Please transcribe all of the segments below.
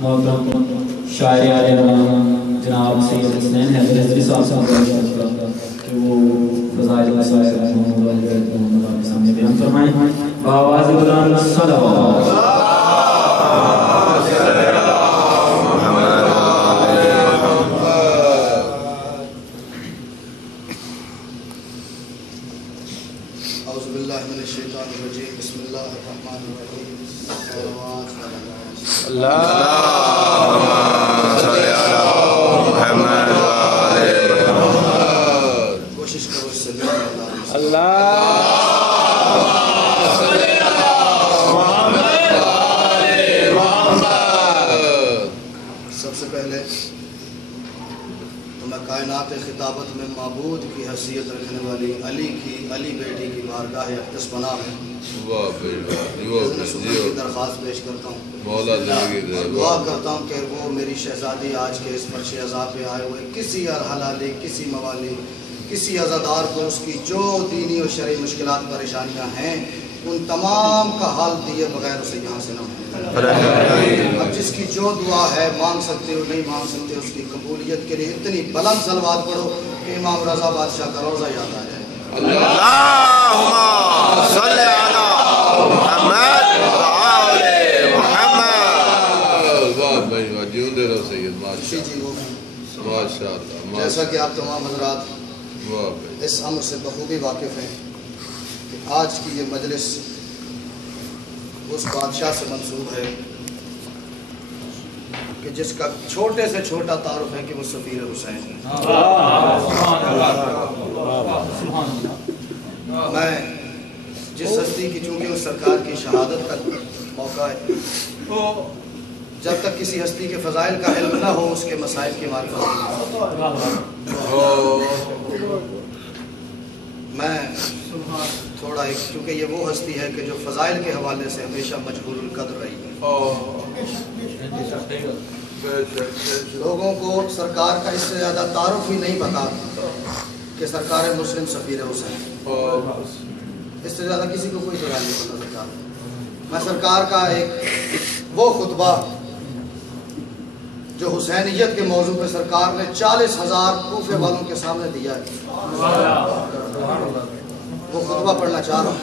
محترم شاعر عالیہ جناب سید حسین حیدر حضری صاحب سے مطالبہ کرتا کہ وہ فضائل وسائل محمد کے سامنے بیان فرمائیں بآواز بلند صلوات اعوذ باللہ من الشیطان الرجیم بسم اللہ الرحمن الرحیم اللہم صلی علی محمد وآلہ محمد کوشش کرو اس سے ملنے اللہم صلی علی محمد وآلہ محمد۔ سب سے پہلے تو میں کائنات خطابت میں معبود کی حیثیت رکھنے والی علی بیٹی کی بارگاہ اقدس پناہ میں اذن سکون کی درخواست پیش کرتا ہوں، دعا کرتا ہوں کہ وہ میری شہزادی آج کے اس فرش عذاب پہ آئے ہوئے کسی حلالی کسی موالی کسی عزادار کو اس کی جو دینی و شرعی مشکلات پریشانیاں ہیں ان تمام کا حل دیے بغیر اسے یہاں سے نہ ہوں۔ اب جس کی جو دعا ہے مانگ سکتے ہو نہیں مانگ سکتے اس کی قبولیت کے لیے اتنی بلند صلوات پڑھو کہ امام رضا بادشاہ کا روضہ یاد آ جائے۔ اللہم صلی علی محمد وآلہ محمد۔ واہ بھائی واہ، جیوندے رہو سید، ماشاءاللہ۔ جیسا کہ آپ تمام حضرات اس امر سے بخوبی واقف ہیں کہ آج کی یہ مجلس اس بادشاہ سے منسوب ہے کہ جس کا چھوٹے سے چھوٹا تعارف ہے کہ وہ سفیر حسین ہے۔ میں جس ہستی کی چونکہ اس سرکار کی شہادت کا موقع ہے، جب تک کسی ہستی کے فضائل کا علم نہ ہو اس کے مسائل کی معرفت میں تھوڑا ایک کیونکہ یہ وہ ہستی ہے کہ جو فضائل کے حوالے سے ہمیشہ مجہول القدر رہی ہے۔ لوگوں کو سرکار کا اس سے زیادہ تعارف ہی نہیں پتا کہ سرکار مسلم سفیر حسین، اس سے زیادہ کسی کو کوئی سوال نہیں پتا سرکار۔ میں سرکار کا ایک وہ خطبہ جو حسینیت کے موضوع پہ سرکار نے 40,000 کوفے والوں کے سامنے دیا ہے، وہ خطبہ پڑھنا چاہ رہا ہوں۔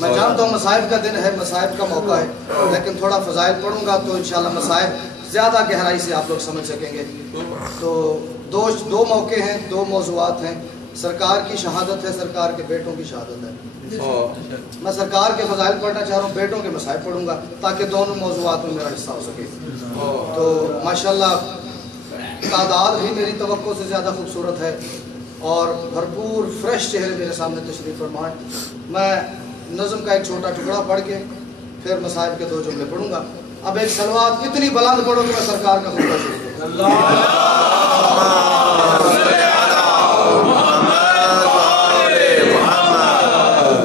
میں جانتا ہوں مصائب کا دن ہے، مصائب کا موقع ہے، لیکن تھوڑا فضائل پڑھوں گا تو انشاءاللہ مصائب زیادہ گہرائی سے آپ لوگ سمجھ سکیں گے۔ تو دو موقع ہیں، دو موضوعات ہیں، سرکار کی شہادت ہے، سرکار کے بیٹوں کی شہادت ہے۔ میں سرکار کے فضائل پڑھنا چاہ رہا ہوں، بیٹوں کے مصائب پڑھوں گا تاکہ دونوں موضوعات میں میرا حصہ ہو سکے۔ تو ماشاءاللہ تعداد بھی میری توقع سے زیادہ خوبصورت ہے اور بھرپور فریش چہرے میرے سامنے تشریف فرمائیں۔ میں نظم کا ایک چھوٹا ٹکڑا پڑھ کے پھر مصائب کے 2 جملے پڑھوں گا۔ اب ایک صلوات اتنی بلند پڑھو کہ میں سرکار کا خطبہ شروع کروں۔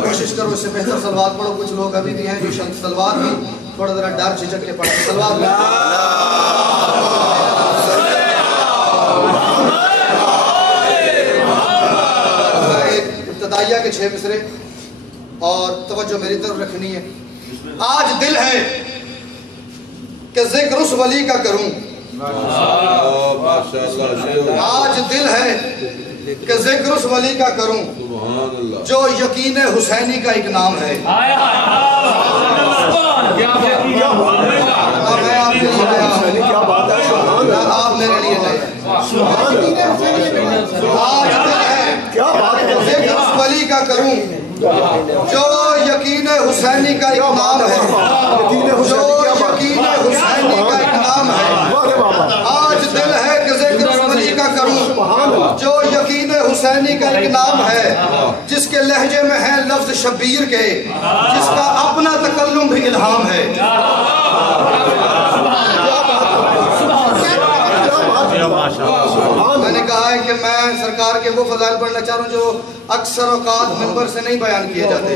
کوشش کرو اس سے بہتر صلوات پڑھو، کچھ لوگ ابھی بھی ہیں جو صلوات بھی تھوڑا ذرا ڈر جھجک کے پڑھیں۔ صلوات ابتدائیہ کے 6 مصرے اور توجہ میری طرف رکھنی ہے۔ آج دل ہے کہ ذکر اس ولی کا کروں، آج دل ہے کہ ذکر اس ولی کا کروں جو یقین حسینی کا ایک نام ہے۔ آپ میرے لیے نہیں، آج دل ہے ذکر اس ولی کا کروں جو یقین حسینی کا ایک نام ہے، جو یقین حسینی کا ایک نام ہے۔ آج دل ہے کہ ذکر اس ولی کا کروں جو یقین حسینی کا ایک نام ہے، جس کے لہجے میں ہے لفظ شبیر کے، جس کا اپنا تکلم بھی الہام ہے۔ میں نے کہا ہے کہ میں سرکار کے وہ فضائل پڑھنا چاہ رہا ہوں جو اکثر اوقات منبر سے نہیں بیان کیے جاتے،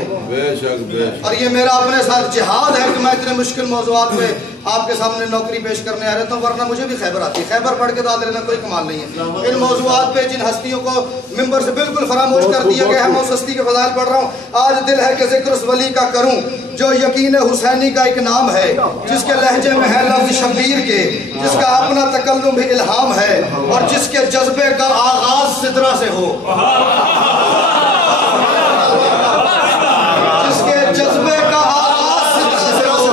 اور یہ میرا اپنے ساتھ جہاد ہے کہ میں اتنے مشکل موضوعات میں آپ کے سامنے نوکری پیش کرنے آ رہتا ہوں، ورنہ مجھے بھی خیبر آتی ہے، خیبر پڑھ کے تو آدھے لینا کوئی کمال نہیں ہے۔ ان موضوعات پہ جن ہستیوں کو منبر سے بالکل فراموش کر دیا گیا ہے، میں اس ہستی کے فضائل پڑھ رہا ہوں۔ آج دل ہے کہ ذکر اس ولی کا کروں جو یقین حسینی کا ایک نام ہے، جس کے لہجے میں ہے لفظ شبیر کے، جس کا اپنا تکلم بھی الہام ہے اور جس کے جذبے کا آغاز سدرہ سے ہو، جس کے جذبے کا آغاز سدرہ سے ہو،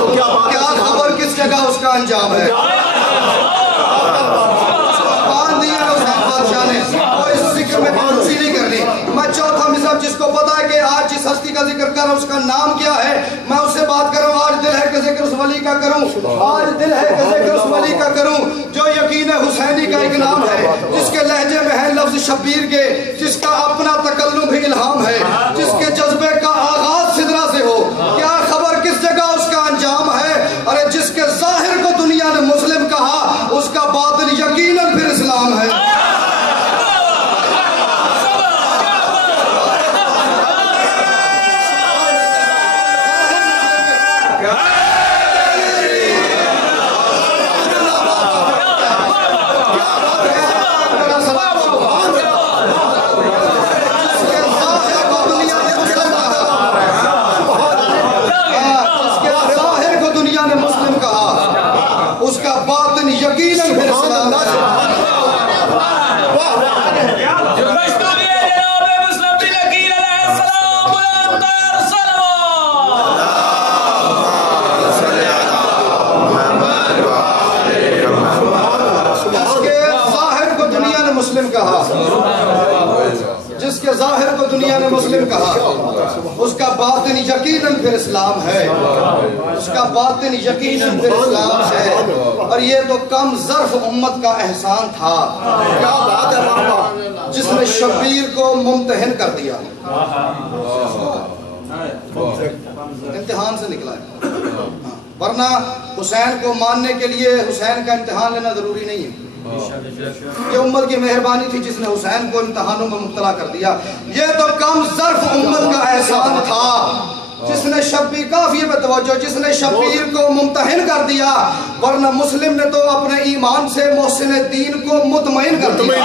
کیا خبر کس جگہ اس کا انجام ہے۔ میں چوتھا مصحف جس کو پتا ہے کہ آج جس ہستی کا ذکر کر رہا ہوں اس کا نام کیا ہے، میں اس سے بات کروں۔ آج دل ہے کہ ذکر اس ولی کا کروں، آج دل ہے کہ ذکر اس ولی کا کروں جو یقین حسینی کا ایک نام ہے، جس کے لہجے میں ہے لفظ شبیر کے، جس کا اپنا تکلم بھی الہام ہے، جس کے جذبے کا آغاز سدرہ سے ہو، کیا خبر کس جگہ اس کا انجام ہے۔ ارے جس کے ظاہر کو دنیا نے مسلم کہا، اس کا باطن یقیناً پھر اسلام ہے۔ اس کا باطن یقیناً پھر اسلام ہے۔ جس کے ظاہر کو دنیا نے مسلم کہا، اس کا باطن یقیناً پھر اسلام ہے، اس کا باطن یقیناً پھر اسلام ہے۔ اور یہ تو کم ظرف امت کا احسان تھا، کیا بات ہے بابا، جس نے شبیر کو ممتحن کر دیا، امتحان سے نکلا ہے۔ ورنہ حسین کو ماننے کے لیے حسین کا امتحان لینا ضروری نہیں ہے۔ یہ امت کی مہربانی تھی جس نے حسین کو امتحانوں میں مبتلا کر دیا۔ یہ تو کم ظرف امت کا احسان تھا جس نے شبیر، کافیہ پہ توجہ، جس نے شبیر کو ممتحن کر دیا، ورنہ مسلم نے تو اپنے ایمان سے محسن دین کو مطمئن کر دیا۔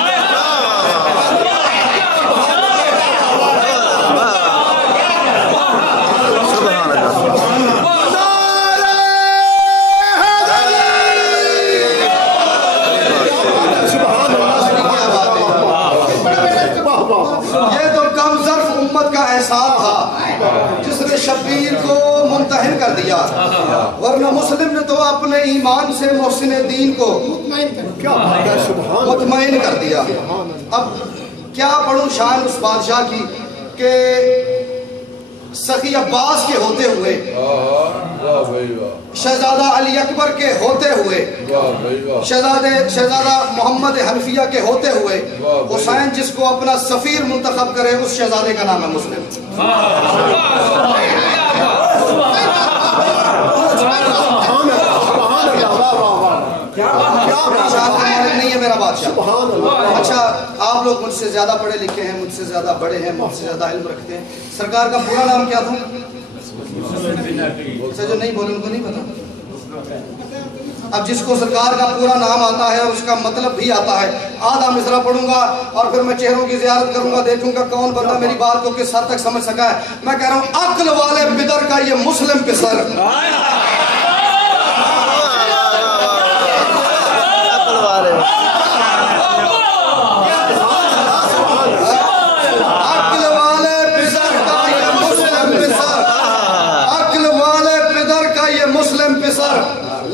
احسان تھا جس نے شبیر کو ممتحن کر دیا، ورنہ مسلم نے تو اپنے ایمان سے محسن دین کو مطمئن کر دیا۔ اب کیا پڑھوں شان اس بادشاہ کی کہ سخی عباس کے ہوتے ہوئے، شہزادہ علی اکبر کے ہوتے ہوئے، شہزادہ محمد حنفیہ کے ہوتے ہوئے، حسین جس کو اپنا سفیر منتخب کرے اس شہزادے کا نام ہے مسلم۔ نہیں ہے میرا بادشاہ۔ اچھا آپ لوگ مجھ سے زیادہ پڑھے لکھے ہیں، مجھ سے زیادہ بڑے ہیں، مجھ سے زیادہ علم رکھتے ہیں، سرکار کا پورا نام کیا تھا؟ جو نہیں بولے ان کو نہیں پتا۔ اب جس کو سرکار کا پورا نام آتا ہے اور اس کا مطلب بھی آتا ہے، آدھا مصرع پڑھوں گا اور پھر میں چہروں کی زیارت کروں گا، دیکھوں گا کون بندہ میری بات کو کس حد تک سمجھ سکا ہے۔ میں کہہ رہا ہوں عقل والے پدر کا یہ مسلم پسر،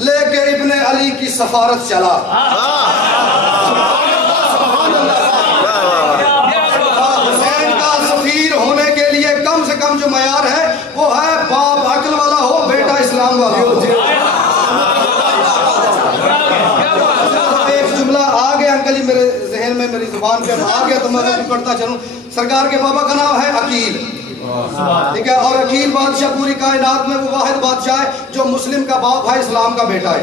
لے کے ابن علی کی سفارت چلا۔ حسین کا سفیر ہونے کے لیے کم سے کم جو معیار ہے وہ ہے باپ عقل والا ہو، بیٹا اسلام والا ہو۔ ایک جملہ آ گیا انکل جی میرے ذہن میں، میری زبان پہ آ گیا تو میں پڑھتا چلوں۔ سرکار کے بابا کا نام ہے عقیل، ٹھیک ہے، اور عقیل بادشاہ پوری کائنات میں وہ واحد بادشاہ ہے جو مسلم کا باپ ہے، اسلام کا بیٹا ہے۔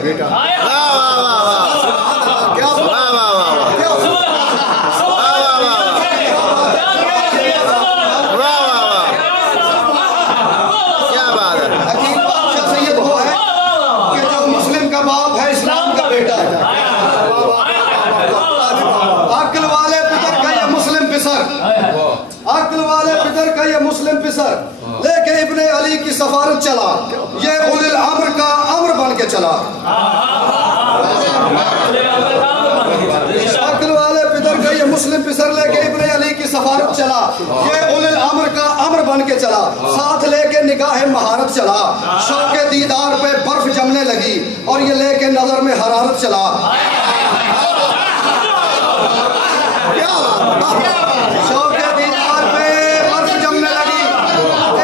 عقیل بادشاہ سید وہ ہے کہ جو مسلم کا باپ ہے، اسلام کا بیٹا ہے۔ عقل والے پدر کا یہ مسلم پسر، عقل والے پدر کا یہ مسلم پسر لے کے ابن علی کی سفارت چلا، یہ اولی الامر کا امر بن کے چلا۔ महारत चला, ये उलिल अम्र का अम्र बन के चला, साथ लेके निगाह महारत चला, शौके दीदार पे बर्फ जमने लगी और ये लेके नजर में हरारत चला। शौके दीदार पे बर्फ जमने लगी।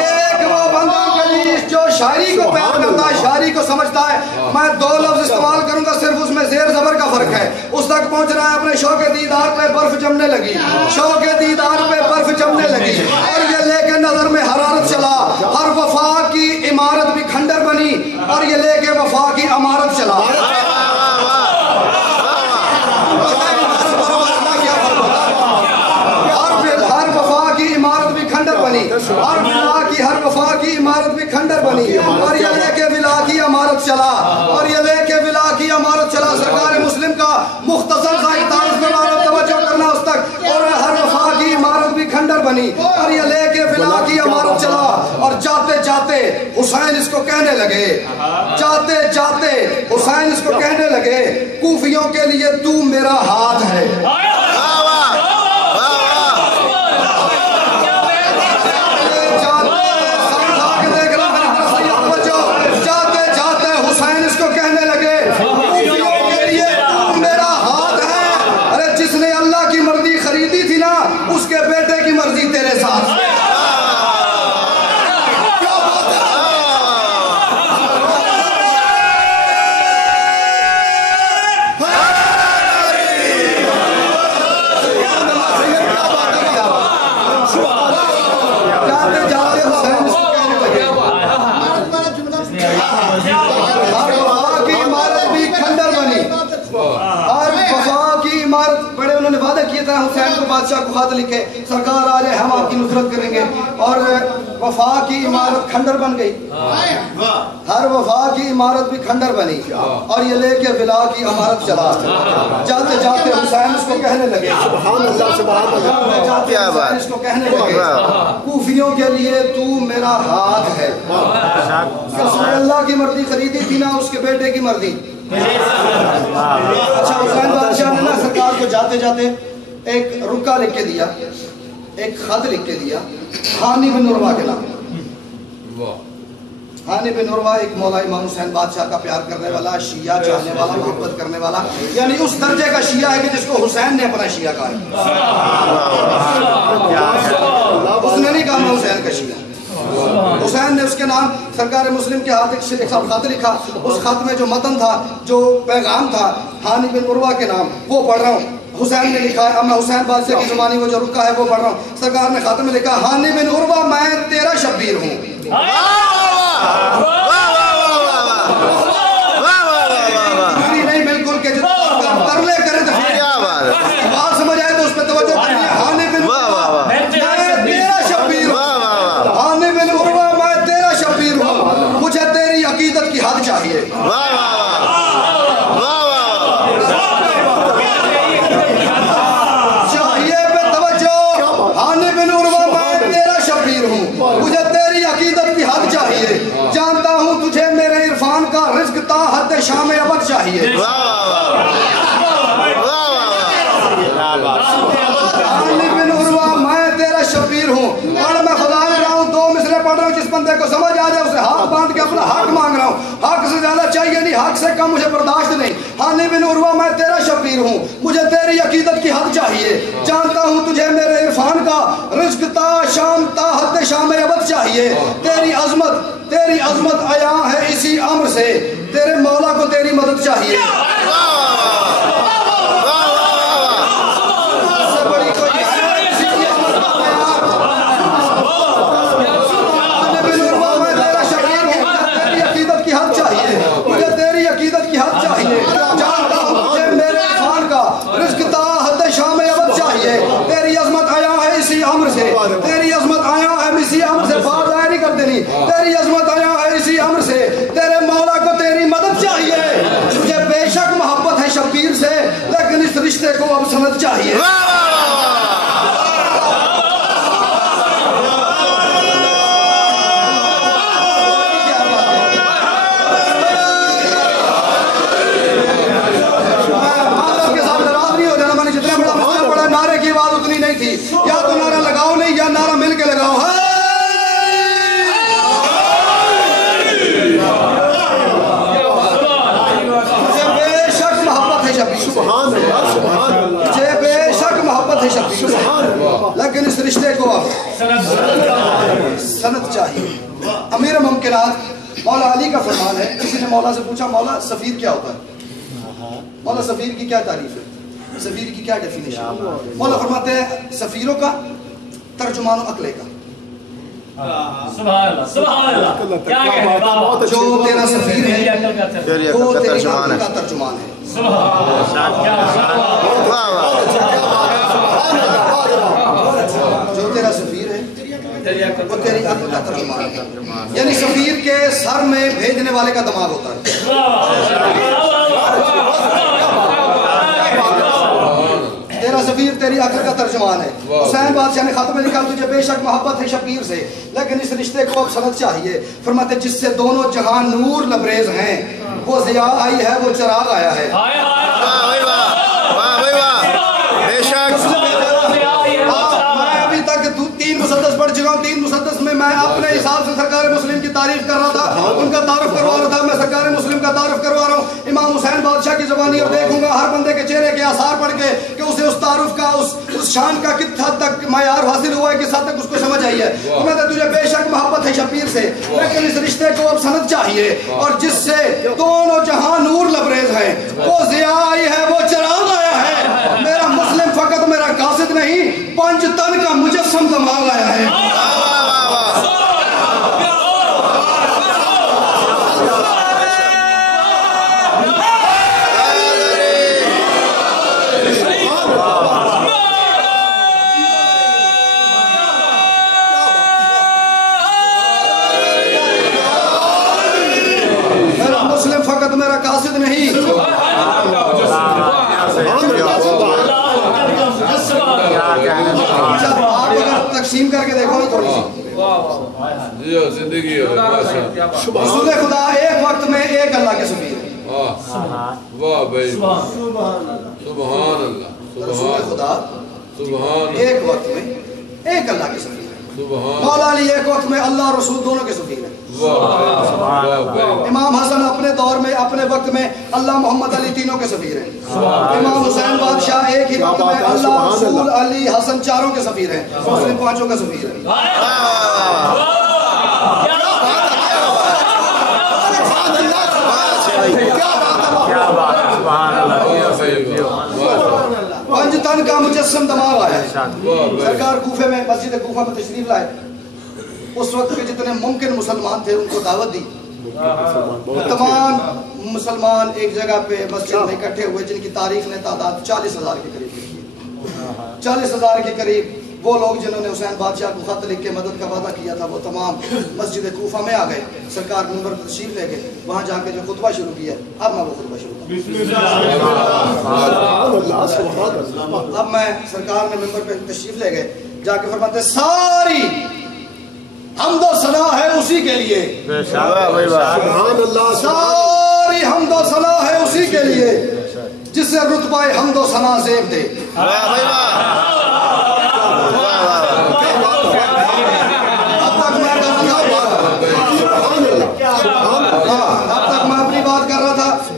एक वो बंदा गलीस जो शायरी को प्यार करता है, शायरी को समझता है, मैं दो लफ्ज इस्तेमाल करूंगा सिर्फ उसमें जेर जबर का फर्क है, उस तक पहुंच रहा है अपने शौके दीदार पे बर्फ जमने लगी, शौके दीदार पे बर्फ जमने लगी और ये लेके नजर में हरारत चला। हर वफा की इमारत भी खंडर बनी और ये लेके वफा की अमारत चला। हर वफा की इमारत भी खंडर बनी, हर विला की हर वफा की इमारत भी खंडर बनी और ये लेके विला की अमारत चला और ये लेके विला की अमारत चला। सरकार मुस्लिम का मुख्तसर सा इतारत में मानो तवज्जो करना उस तक। और हर वफा की इमारत भी खंडर बनी और ये लेके विला की अमारत चला। और जाते जाते हुसैन इसको कहने लगे, जाते जाते हुसैन इसको कहने लगे, कूफियों के लिए तू मेरा हाथ है। उसके बेटे की मर्जी तेरे साथ। जाते जाते हुसैन इसको कहने लगे, हर वफा की इमारत भी खंडर बनी, हर वफा की इमारत। बड़े उन्होंने वादा किया था हुसैन को, बादशाह को खत लिखे, सरकार आ जाए हम आपकी नुसरत करेंगे, और वफा की इमारत खंडर बन गई। हर वफा की इमारत भी खंडर बनी और ये लेके विला की इमारत चला। जाते जाते हुसैन इसको कहने लगे, इसको कहने लगे, कूफियों के लिए तू मेरा हाथ है। अल्लाह की मर्जी खरीदी थी ना उसके बेटे की मर्जी। अच्छा, हुसैन बादशाह ने ना सरकार को जाते जाते एक रुका लिख के दिया, एक खत लिख के दिया हानी बिन उरवा के नाम। हानी बिन उरवा एक मौला इमाम हुसैन बादशाह का प्यार करने वाला, शिया चाहने वाला, मोहब्बत करने वाला, यानी उस दर्जे का शिया है कि जिसको हुसैन ने अपना शिया कहा। उसने नहीं कहा मैं हुसैन का शिया। हुसैन ने उसके नाम सरकार मुस्लिम के हाथ एक खत लिखा। उस खत में जो मतन था, जो पैगाम था, हानी बिन उरवा के नाम, वो पढ़ रहा हूँ। हुसैन ने लिखा है, अब मैं हुसैन बादशाह की जुबानी वो जो रुका है वो पढ़ रहा हूँ। सरकार ने खत में लिखा, हानी बिन उरवा मैं तेरा शब्बीर हूँ। नहीं बिल्कुल के तरले करे तो बात समझ आए तो उस पर तवज्जो करिए। हानी बिन उरवा मैं तेरा शब्बीर हूँ, हानी बिन उरवा मैं तेरा शब्बीर हूँ, मुझे तेरी अकीदत की हद चाहिए। मुझे तेरी अकीदत की हद चाहिए, जानता हूँ तुझे मेरे इरफान का रिज़्क़ ता हद शाम अबद चाहिए। हानी बिन उरवा मैं तेरा शबीर हूँ। और मैं खुदा ले रहा हूँ, दो मिसरे पढ़ रहा हूँ, जिस बंदे को समझ आ जाए उसे हाथ बांध के अपना हक मांग रहा हूँ। हक से ज्यादा चाहिए नहीं, हक से कम मुझे बर्दाश्त नहीं। हानी बिन उरवा मैं तेरा शबीर हूँ, मुझे तेरी अकीदत की हद चाहिए, जानता हूँ तुझे मेरे इरफान का रिज़्क़ ता हद शाम अबद चाहिए। तेरी अज़मत आया है इसी अम्र से, तेरे मौला को तेरी मदद चाहिए। तेरी अज़मत आया है इसी अम्र से, बात ज़ाहिर नहीं कर देनी। तेरी अज़मत आया है इसी अम्र से, तेरे मौला को तेरी मदद चाहिए। तुझे बेशक मोहब्बत है शब्बीर से, लेकिन इस रिश्ते को अब सनद चाहिए। नारे की आवाज उतनी नहीं थी, या तो नारा ہے شبیر سے، مجھے بے شک محبت ہے شبیر سے، لیکن اس رشتے کو اب سند چاہیے۔ امیر ممکنات مولا علی کا فرمان ہے، کسی نے مولا سے پوچھا مولا سفیر کیا ہوتا ہے؟ مولا سفیر کی کیا تعریف ہے، سفیر کی کیا ڈیفینیشن؟ مولا فرماتے ہیں سفیروں کا ترجمان عقلے کا۔ سبحان اللہ سبحان اللہ، کیا کہہ رہے بابا، جو تیرا سفیر ہے وہ تیری عقل کا ترجمان ہے۔ جو تیرا سفیر ہے وہ تیری عقل کا ترجمان ہے، یعنی سفیر کے سر میں بھیجنے والے کا دماغ ہوتا ہے۔ تیرا سفیر تیری عقل کا ترجمان ہے۔ حسین بادشاہ نے خط میں لکھا تجھے بے شک محبت ہے شبیر سے، لیکن اس رشتے کو اب سند چاہیے۔ فرماتے جس سے دونوں جہاں نور لبریز ہیں، وہ ضیاء آئی ہے وہ چراغ آیا ہے۔ میں ابھی تک 3 مسدس پڑھ چکا ہوں، 3 مسدس میں میں اپنے حساب سے سرکار مسلم کی تعریف کر رہا تھا، ان کا تعارف کروا رہا تھا، میں سرکار مسلم کا تعارف کروا رہا ہوں امام حسین بادشاہ کی زبانی، اور دیکھوں گا ہر بندے کے چہرے کے آثار پڑھ کے کہ اسے اس تعارف کا اس شان کا کس حد تک معیار حاصل ہوا ہے، کس حد تک اس کو سمجھ آئی ہے۔ میں نے تجھے بے شک محبت ہے شبیر سے، لیکن اس رشتے کو اب سند چاہیے، اور جس سے دونوں جہاں نور لبریز ہیں، وہ ضیاء آئی ہے وہ چراغ آیا ہے۔ میرا مسلم فقط میرا قاصد نہیں، 5 تن کا مجسم دماغ آیا ہے۔ میرا مسلم فقط میرا قاصد نہیں، آپ اگر تقسیم کر کے دیکھو نا تھوڑی سی، زندگی رسول خدا ایک وقت میں ایک اللہ کے سفیر ہیں۔ واہ بھائی سبحان اللہ، رسول خدا سبحان ایک وقت میں ایک اللہ کے سفیر ہیں۔ سبحان مولا علی ایک وقت میں اللہ اور رسول دونوں کے سفیر ہیں۔ امام حسن اپنے دور میں اپنے وقت میں اللہ محمد علی تینوں کے سفیر ہیں۔ امام حسین بادشاہ ایک ہی وقت میں اللہ رسول علی حسن چاروں کے سفیر ہیں، مسلم 5 کا سفیر ہے۔ پنج تن کا مجسم دماغ آیا ہے۔ سرکار کوفے میں مسجد کوفہ میں تشریف لائے، اس وقت کے جتنے ممکن مسلمان تھے ان کو دعوت دی۔ تمام مسلمان ایک جگہ پہ مسجد میں اکٹھے ہوئے، جن کی تاریخ نے تعداد 40,000 کے قریب تھی۔ 40,000 کے قریب وہ لوگ جنہوں نے حسین بادشاہ کو خط لکھ کے مدد کا وعدہ کیا تھا، وہ تمام مسجد کوفہ میں آ گئے۔ سرکار منبر پر تشریف لے گئے، وہاں جا کے جو خطبہ شروع کیا، اب میں وہ خطبہ شروع کروں۔ اب میں سرکار نے منبر پہ تشریف لے گئے، جا کے فرماتے ساری حمد و ثنا ہے اسی کے لیے، ساری حمد و ثنا ہے اسی کے لیے جسے رتبہ حمد و ثنا زیب دے۔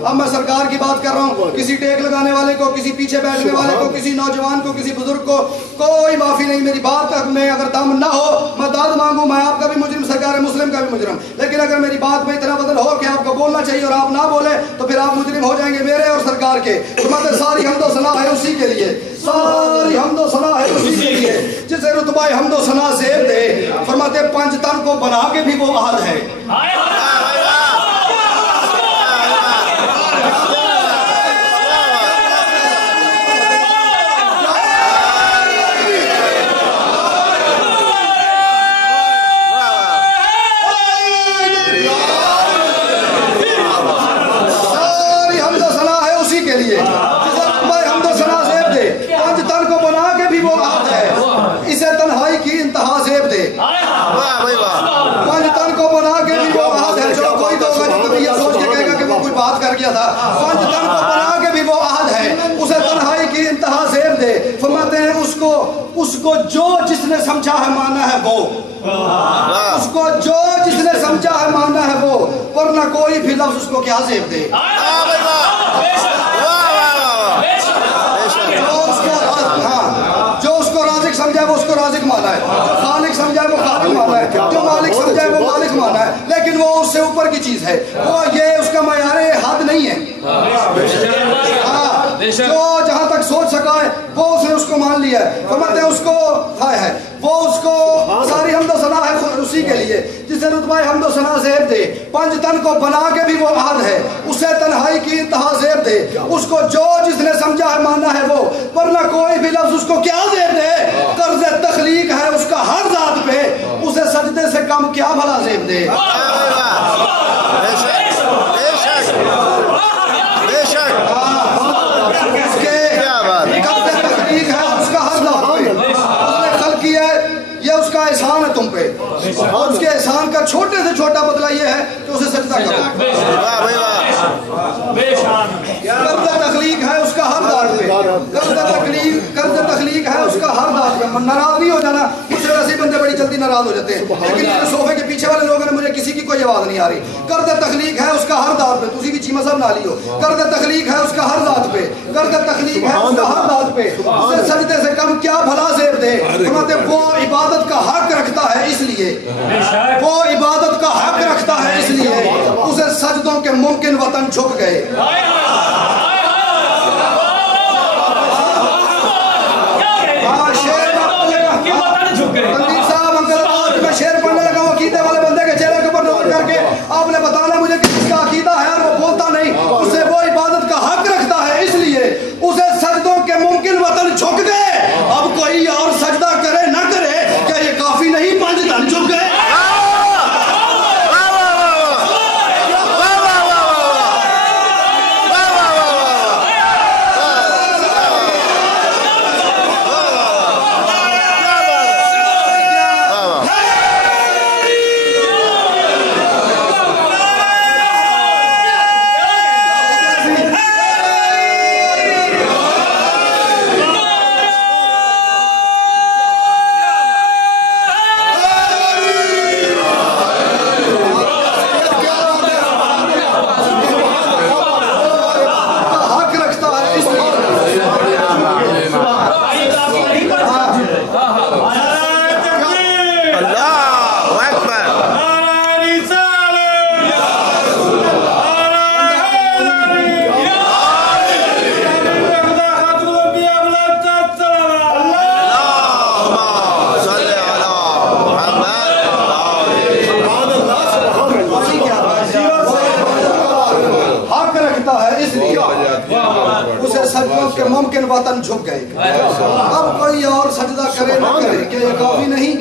اب میں سرکار کی بات کر رہا ہوں، کسی ٹیک لگانے والے کو، کسی پیچھے بیٹھنے والے کو، کسی نوجوان کو، کسی بزرگ کو کوئی معافی نہیں۔ میری بات میں اگر دم نہ ہو میں داد مانگوں، میں آپ کا بھی مجرم، سرکار مسلم کا بھی مجرم، لیکن اگر میری بات میں اتنا بدل ہو کہ آپ کو بولنا چاہیے اور آپ نہ بولے تو پھر آپ مجرم ہو جائیں گے میرے اور سرکار کے۔ فرماتے ساری حمد و ثنا ہے اسی کے لیے، ساری حمد و ثنا ہے اسی کے لیے جسے رتبہ حمد و ثنا زیب دے۔ فرماتے 5 تن کو بنا کے بھی وہ احد ہے۔ اسے تنہائی کی انتہا زیب دے، 5 تن کو بنا کے بھی وہ احد ہے۔ چلو کوئی تو ہوگا جو کبھی یہ سوچ کے کہے گا کہ وہ کوئی بات کر گیا تھا، 5 تن کو بنا کے بھی وہ احد ہے، اسے تنہائی کی انتہا زیب دے۔ فرماتے ہیں اس کو جو جس نے سمجھا ہے مانا ہے وہ، اس کو جو جس نے سمجھا ہے مانا ہے وہ، ورنہ کوئی بھی لفظ اس کو کیا زیب دے۔ چیز ہے, وہ یہ اس کا معیار حد نہیں ہے. جو جہاں تک سوچ سکا ہے وہ اس نے اس کو مان لیا ہے. فرماتے ہیں اس کو ہے وہ اس کو ساری حمد و ثنا ہے اسی کے لیے جسے رتبہ حمد و ثنا زیب دے. 5 تن کو بنا کے بھی وہ احد ہے, اسے تنہائی کی انتہا زیب دے. اس کو جو جس نے سمجھا ہے مانا ہے وہ, ورنہ کوئی بھی لفظ اس کو کیا زیب دے. قرض تخلیق ہے اس کا ہر ذات پہ, اسے سجدے سے کم کیا بھلا زیب دے. احسان ہے تم پہ, اور اس کے احسان کا چھوٹے سے چھوٹا بدلہ یہ ہے کہ اسے سجدہ کرو. قرض تخلیق ہے اس کا ہر ذات پہ, قرض تخلیق ہے اس کا ہر ذات پہ. ناراض نہیں ہو جانا, مجھ سے ویسے بندے بڑی جلدی ناراض ہو جاتے ہیں, لیکن میرے صوفے کے پیچھے والے لوگوں نے مجھے کسی کی کوئی آواز نہیں آ رہی. قرض تخلیق ہے اس کا ہر ذات پہ, تسی بھی چیمہ صاحب نہ لیو. قرض تخلیق ہے اس کا ہر ذات پہ, قرض تخلیق ہے اس کا ہر ذات پہ, اسے سجدے سے کم کیا بھلا زیب دے. وہ عبادت کا حق رکھتا ہے اس لیے, وہ عبادت کا حق رکھتا ہے اس لیے اسے سجدوں کے ممکن وطن جھک گئے. میں شعر پڑھنے لگا ہوں عقیدے والے بندے کے چہرے کے اوپر نوٹ کر کے, آپ نے بتانا مجھے کس کا عقیدہ ہے اور وہ بولتا نہیں. اسے وہ عبادت کا حق رکھتا ہے اس لیے اسے سجدوں کے ممکن وطن جھک گئے. اب کوئی اور سجدہ کرے نہ کرے, کیا یہ کافی نہیں 5 تن جھک گئے. ممکن وطن جھک گئے. اب کوئی اور سجدہ کرے نہ کرے, کہ یہ کافی نہیں.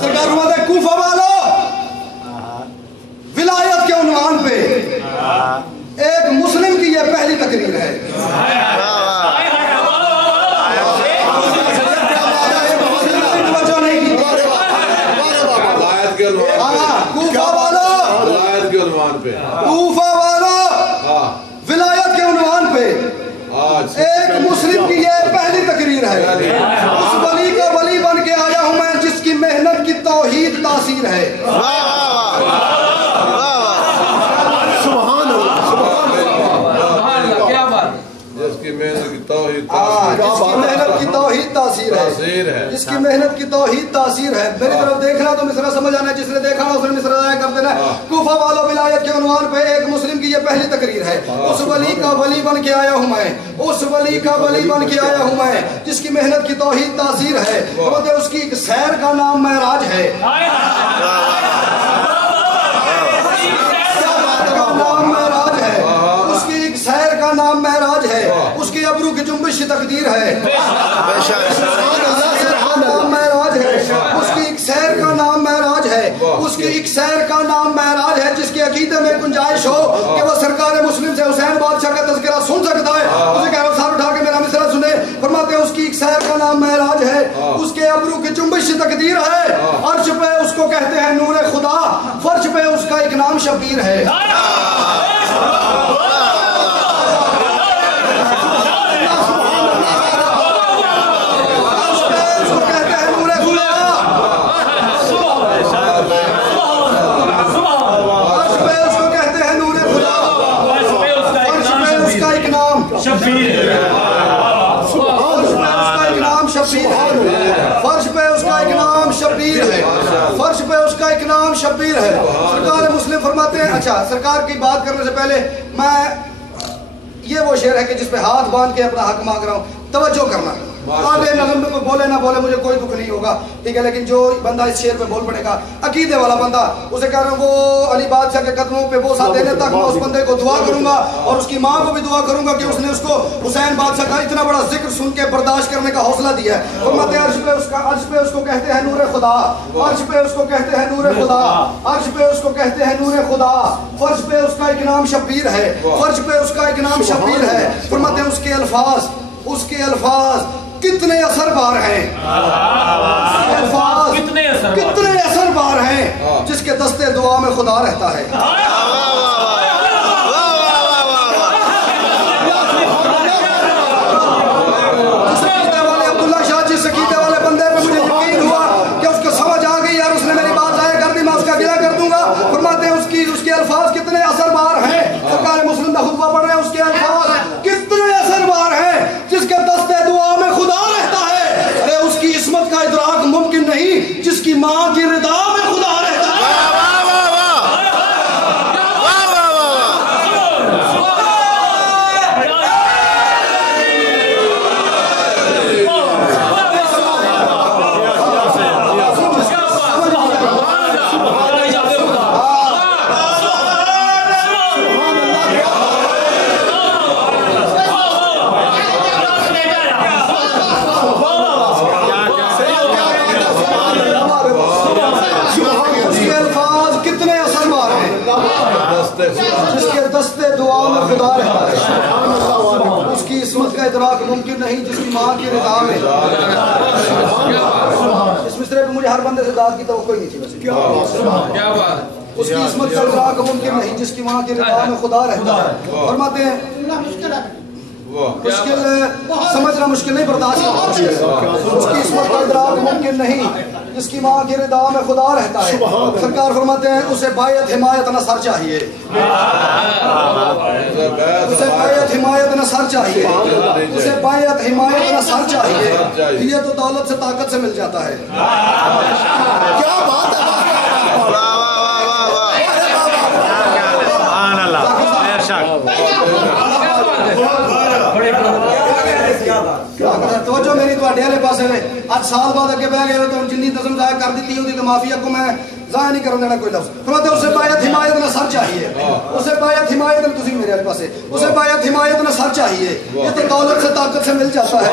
سرکار فرماتے ہیں کوفہ والو, ولایت کے عنوان پہ ایک مسلم کی یہ پہلی تقریر ہے. کوفہ والا ولایت کے عنوان پہ ایک مسلم کی یہ پہلی تقریر ہے. اس ولی کا ولی بن کے آیا ہوں میں جس کی محنت کی توحید تاثیر ہے. سبحان اللہ, کیا بات, جس کی محنت کی توحید تاثیر ہے, جس کی محنت کی توحید تاثیر ہے. میری طرف دیکھنا تو مصرع سمجھ آنا, جس نے دیکھا اس نے مصرع ضائع کر دینا. کوفہ والوں ولایت کے عنوان پہ ایک مسلم کی یہ پہلی تقریر ہے. اس ولی کا ولی بن کے آیا ہوں میں, اس ولی کا ولی بن کے آیا ہوں میں جس کی محنت کی توحید تاثیر ہے. اس کی ایک سیر کا نام معراج ہے. سیر کا نام معراج ہے, اس کی ابرو کی جنبش تقدیر ہے. معراج ہے, اس کی ایک سیر کا نام معراج ہے, اس کی ایک سیر کا نام معراج ہے. جس کے عقیدے میں گنجائش ہو کہ وہ سرکار مسلم سے حسین بادشاہ کا تذکرہ سن سکتا ہے, اسے کہہ رہا ساتھ اٹھا کے میرا مصرع سنے. فرماتے ہیں اس کی ایک سیر کا نام معراج ہے, اس کے ابرو کی جنبش تقدیر ہے. عرش پہ اس کو کہتے ہیں نور خدا, فرش پہ اس کا ایک نام شبیر ہے. فرش शब्बीर है। सरकार मुस्लिम फरमाते हैं, अच्छा सरकार की बात करने से पहले मैं ये वो शेर है कि जिस पे हाथ बांध के अपना हक मांग रहा हूँ, तवज्जो करना। आगे नज़म में कोई बोले ना बोले मुझे कोई दुख नहीं होगा, ठीक है, लेकिन जो बंदा इस शेर पे बोल पड़ेगा, अकीदे वाला बंदा, उसे कह रहा हूँ वो अली बादशाह के कदमों पे बोसा देने तक मैं उस बंदे को दुआ करूंगा और उसकी माँ को भी दुआ करूंगा कि उसने उसको हुसैन बादशाह का इतना बड़ा जिक्र सुन के बर्दाश्त करने का हौसला दिया है। फरमाते हैं अर्श पे उसको कहते हैं नूर खुदा, अर्श पे उसको कहते हैं नूर खुदा, अर्श पे उसको कहते हैं नूर खुदा, फर्श पे उसका एक नाम शब्बीर है, फर्श पे उसका एक नाम शब्बीर है। फरमाते हैं उसके अल्फाज कितने असरबार हैं, अल्फाज कितने असरबार हैं, जिसके दस्ते दुआ में खुदा रहता है। अब्दुल्ला शाह जिस अकीदे वाले बंदे पे मुझे यकीन हुआ कि उसको समझ आ गई यार, उसने मेरी बात जाहिर कर दी, मैं उसका गिला कर दूंगा। फरमाते हैं उसके अल्फाज कितने असरबार हैं, सरकार मुस्लिम का खुतबा पढ़ रहे हैं, उसके अल्फाज कितने असरबार हैं, जिसके दस्ते दुआ में खुदा रहता है। अरे उसकी इस्मत का इदराक मुमकिन नहीं, जिसकी माँ की रिदा में खुदा रहता है। जिसके दस्ते दुआ में खुदा रहता है, उसकी इस्मत का इदराक मुमकिन नहीं, जिसकी माँ की रिदा में। इस मिसरे पे मुझे हर बंदे से दाद की तवक्को ही नहीं थी वैसे। क्या बात, उसकी इस्मत का इदराक मुमकिन नहीं, जिसकी माँ की रिदा में खुदा रहता है। फरमाते हैं मुश्किल समझना मुश्किल नहीं, बर्दाश्त करना मुश्किल है। उसकी इस्मत का इदराक मुमकिन नहीं, जिसकी माँ की रिदा में खुदा रहता है। सरकार फरमाते हैं उसे बायत हिमायत नसर चाहिए, उसे बायत हिमायत नसर चाहिए, उसे बायत हिमायत नसर चाहिए। ये तो दौलत से ताकत से मिल जाता है। क्या बात है, तो जो मेरी ਤੁਹਾਡੇ ਵਾਲੇ ਪਾਸੇ ਨੇ ਅੱਜ ਸਾਲ ਬਾਅਦ ਅੱਗੇ ਬਹਿ ਗਏ तो जिन्नी नज़म ज़ाया कर दी होती तो माफिया को मैं ज़ाया नहीं करने देना कोई लफ्ज़। फरमाते उसे बायत हिमायत ना सर चाहिए, उसे बायत हिमायत ना तुसी मेरे वाले पासे, उसे बायत हिमायत ना सर चाहिए। ये तो दौलत से ताकत से मिल जाता है।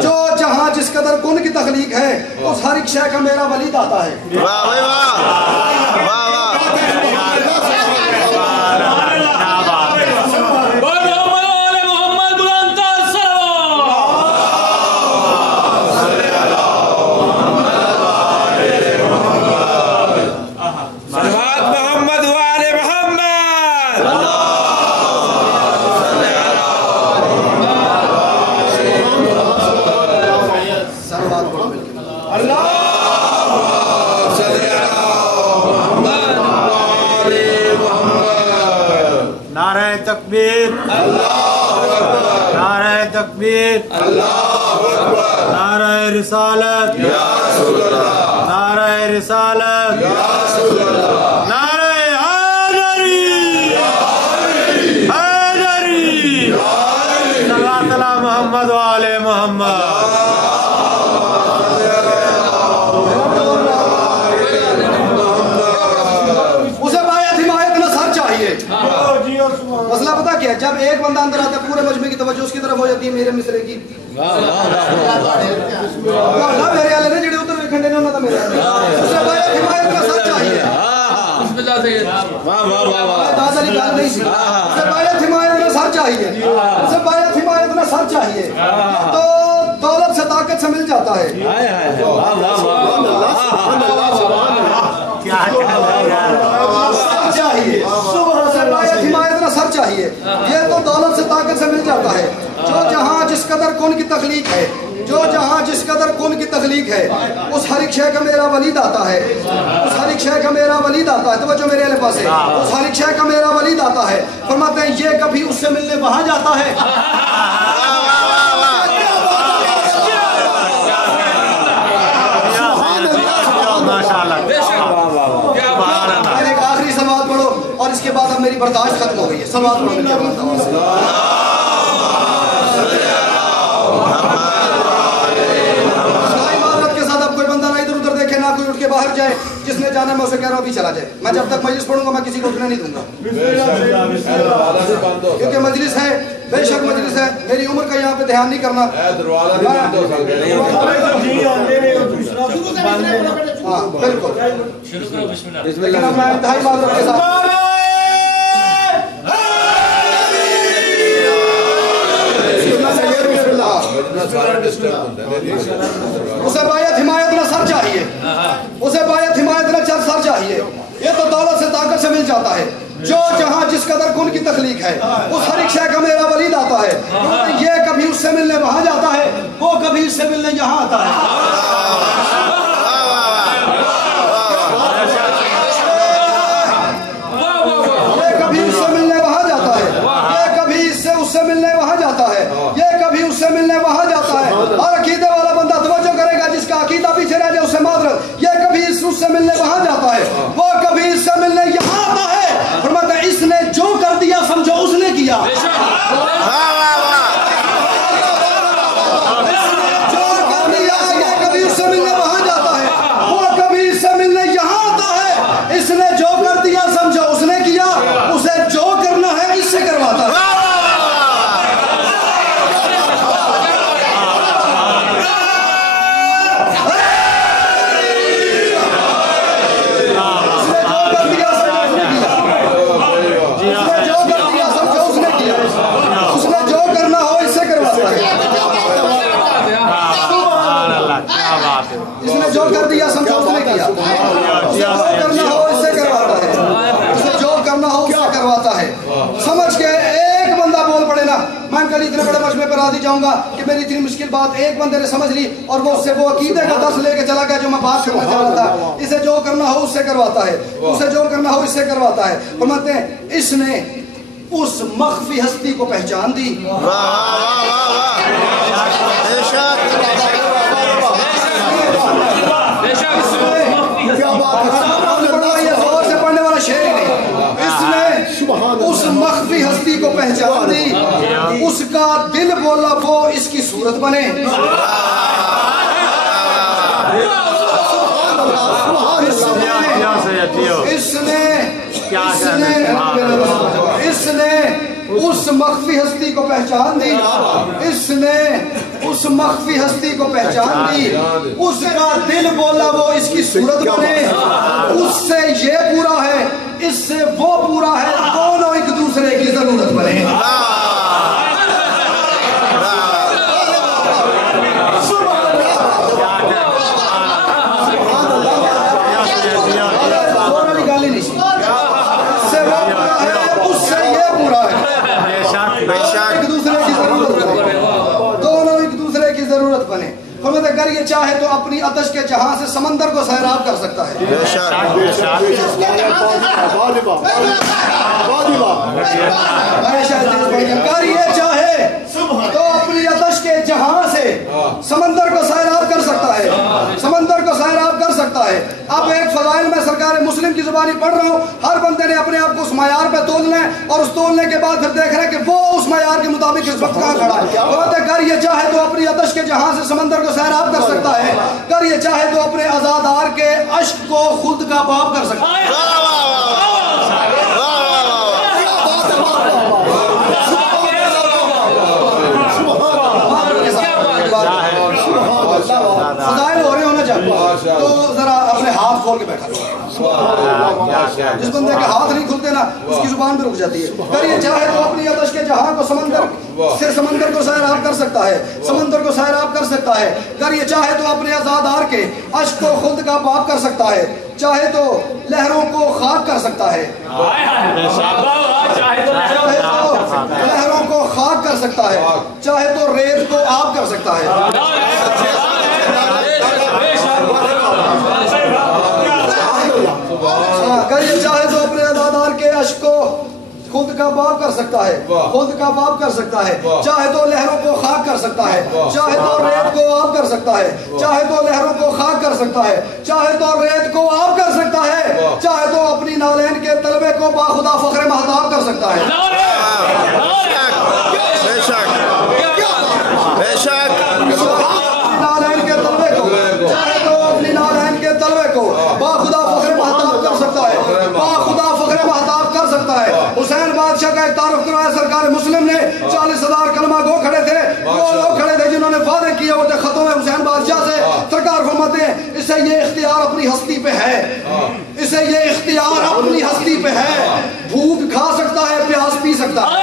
जो जहाँ जिस कदर कुन की तखलीक है, उस हर एक शय का मेरा वली दाता है। वाह वाह वाह तकबीर, नारे तकबीर, नारे रिसालत, नारे रिसालत, नारे हैदरी, हैदरी, सल्लल्लाहु अलैहि मोहम्मद व आले मोहम्मद। मसला पता क्या है, जब एक बंदा अंदर आता है पूरे मजमे की तवज्जो उसकी तरफ हो जाती है मेरे मिसरे की। मेरे वाले ने जेडे उधर वेखण ने उन्हां दा मेरे उसे बायत हिमायत का साथ चाहिए। बिस्मिल्लाह से वाह वाह वाह दादा वाली गल नहीं सी। उसे बायत हिमायत का साथ चाहिए, उसे बायत हिमायत का साथ चाहिए, तो दौलत से ताकत से मिल जाता है। हाय हाय वाह वाह वाह क्या चाहिए, हिमायत ना सर चाहिए। ये तो दौलत से ताकत से मिल जाता है। जो जहाँ जिस कदर कौन की तखलीक है, जो जहाँ जिस कदर कौन की तखलीक है, उस हर एक शय का मेरा वली दाता है, उस हर एक शय का मेरा वली दाता है। तो जो मेरे वाले पास है, उस हर एक शय का मेरा वली दाता है। फरमाते हैं ये कभी उससे मिलने वहां जाता है। माशाअल्लाह मेरी बर्दाश्त खत्म हो गई है। सलवात पढ़ो मेरे प्यारे बंदा। के साथ अब कोई बंदा ना इधर उधर देखे, ना कोई उठ के बाहर जाए। जिसने जाना मैं उसे कह रहा हूँ अभी चला जाए। मैं जब तक मजलिस पढ़ूंगा मैं किसी को उठने नहीं दूंगा, क्योंकि मजलिस है, बेशक मजलिस है। मेरी उम्र का यहाँ पे ध्यान नहीं करना। हाँ बिल्कुल, लेकिन अब मैं इंतहाई माजरत के साथ उसे बायत हिमायत न सर चाहिए, उसे बायत हिमायत न सर चाहिए। ये तो दौलत से ताकत से मिल जाता है। जो जहां जिस कदर कुन की तखलीक है, उस हर एक शय का मेरा वलीद आता है। ये कभी उससे मिलने वहां जाता है, वो कभी इससे मिलने यहाँ आता है। ये कभी उससे मिलने वहां जाता है, ये कभी इससे उससे मिलने वहां जाता है, ये कभी उससे मिलने वहां जाता है। और अकीदे वाला बंदा तवज्जो करेगा, जिसका अकीदा पीछे रह जाए उससे मादरत। ये कभी उससे मिलने वहां जाता है, वो कभी इससे मिलने यहाँ आता है। फरमाता है इसने जो कर दिया समझो उसने किया। जो कर दिया ये कभी उससे मिलने वहां जाता है, वो कभी इससे मिलने यहाँ आता है। इसने जो कर दिया समझो उसने किया, उसे जो करना है इससे करवाता है। इसने जो कर दिया समझो उसने किया। जो करना हो इससे करवाता है, इसे जो करना हो उससे करवाता है। समझ के एक बंदा बोल पड़े ना, मैं कल इतने बड़े मजमे पर राजी जाऊंगा कि मेरी इतनी मुश्किल बात एक बंदे ने समझ ली और वो उससे वो अकीदे का दर्स लेके चला गया जो मैं बात करना चाह रहा था। इसे जो करना हो उससे करवाता है, उसे जो करना हो इससे करवाता है। फरमाते हैं इसने उस मख्फी हस्ती को पहचान दी। जोर से पढ़ने वाला शेर ही नहीं। इसने उस मख्फी हस्ती को पहचान दी, उसका दिल बोला वो इसकी सूरत बने। इसने उस मख्फी हस्ती को पहचान दी, इसने उस मख्फी हस्ती को पहचान दी, उसका दिल बोला वो इसकी सूरत बने। उससे ये पूरा है, इससे वो पूरा है, दोनों एक दूसरे की जरूरत बने। अगर ये चाहे तो अपनी आतश के जहां से समंदर को सैराब कर सकता है। अगर ये चाहे तो अपनी आतश के जहां से समंदर को सैराब कर सकता है, समंदर को सैराब कर सकता है। अब एक फजाइल में सरकार मुस्लिम की जुबानी पढ़ रहा हूँ, हर बंदे ने अपने आप को उस मयार पे तोलना है और उस तोलने के बाद फिर देख रहे हैं कि वो उस मयार के मुताबिक इस वक्त कहाँ खड़ा है। अगर ये चाहे तो अपनी आतश के जहां से समंदर को सैराब कर सकता है, अगर ये चाहे तो अपने आजादार के अश्क को खुद का बाप कर सकता है। फजाइल हो रहे होना चाहिए तो जरा अपने हाथ खोल के बैठा। जिस बंदे के हाथ नहीं खुलते ना उसकी जुबान भी रुक जाती है। अगर ये चाहे तो अपनी आतश के जहां को समंदर को सैराब कर सकता है, समंदर को सैराब कर सकता है। अगर ये चाहे तो अपने आजादार के अश्क को खुद का बाप कर सकता है, चाहे तो लहरों को खाक कर सकता है, लहरों को खाक कर सकता है, चाहे तो रेत को आग कर सकता है। अगर ये चाहे तो अपने आजादार के अश्क को खुद का बाप कर सकता है, खुद का बाप कर सकता है, चाहे तो लहरों को खाक कर सकता है, चाहे तो रेत को आब कर सकता है, चाहे तो लहरों को खाक कर सकता है, चाहे तो रेत को आब कर सकता है, चाहे तो अपनी नालैन के तलब तलबे को बाखुदा फख्र महताब कर सकता है। बेशक नालैन के तलबे को चाहे तो अपनी नालैन के तलबे को बाखुदा फख्र महताब कर सकता है, बाखुदा फख्र महताब कर सकता है। हुसैन बादशाह का एक तारुफ करवाया सरकार मुस्लिम ने, 40,000 कलमा गो खड़े थे, वो लोग खड़े थे जिन्होंने वादे किए होते खतों में हुसैन बादशाह से। सरकार फरमाते हैं इसे ये इख्तियार अपनी हस्ती पे है, इसे ये इख्तियार अपनी हस्ती पे है। भूख खा सकता है, प्यास पी सकता है।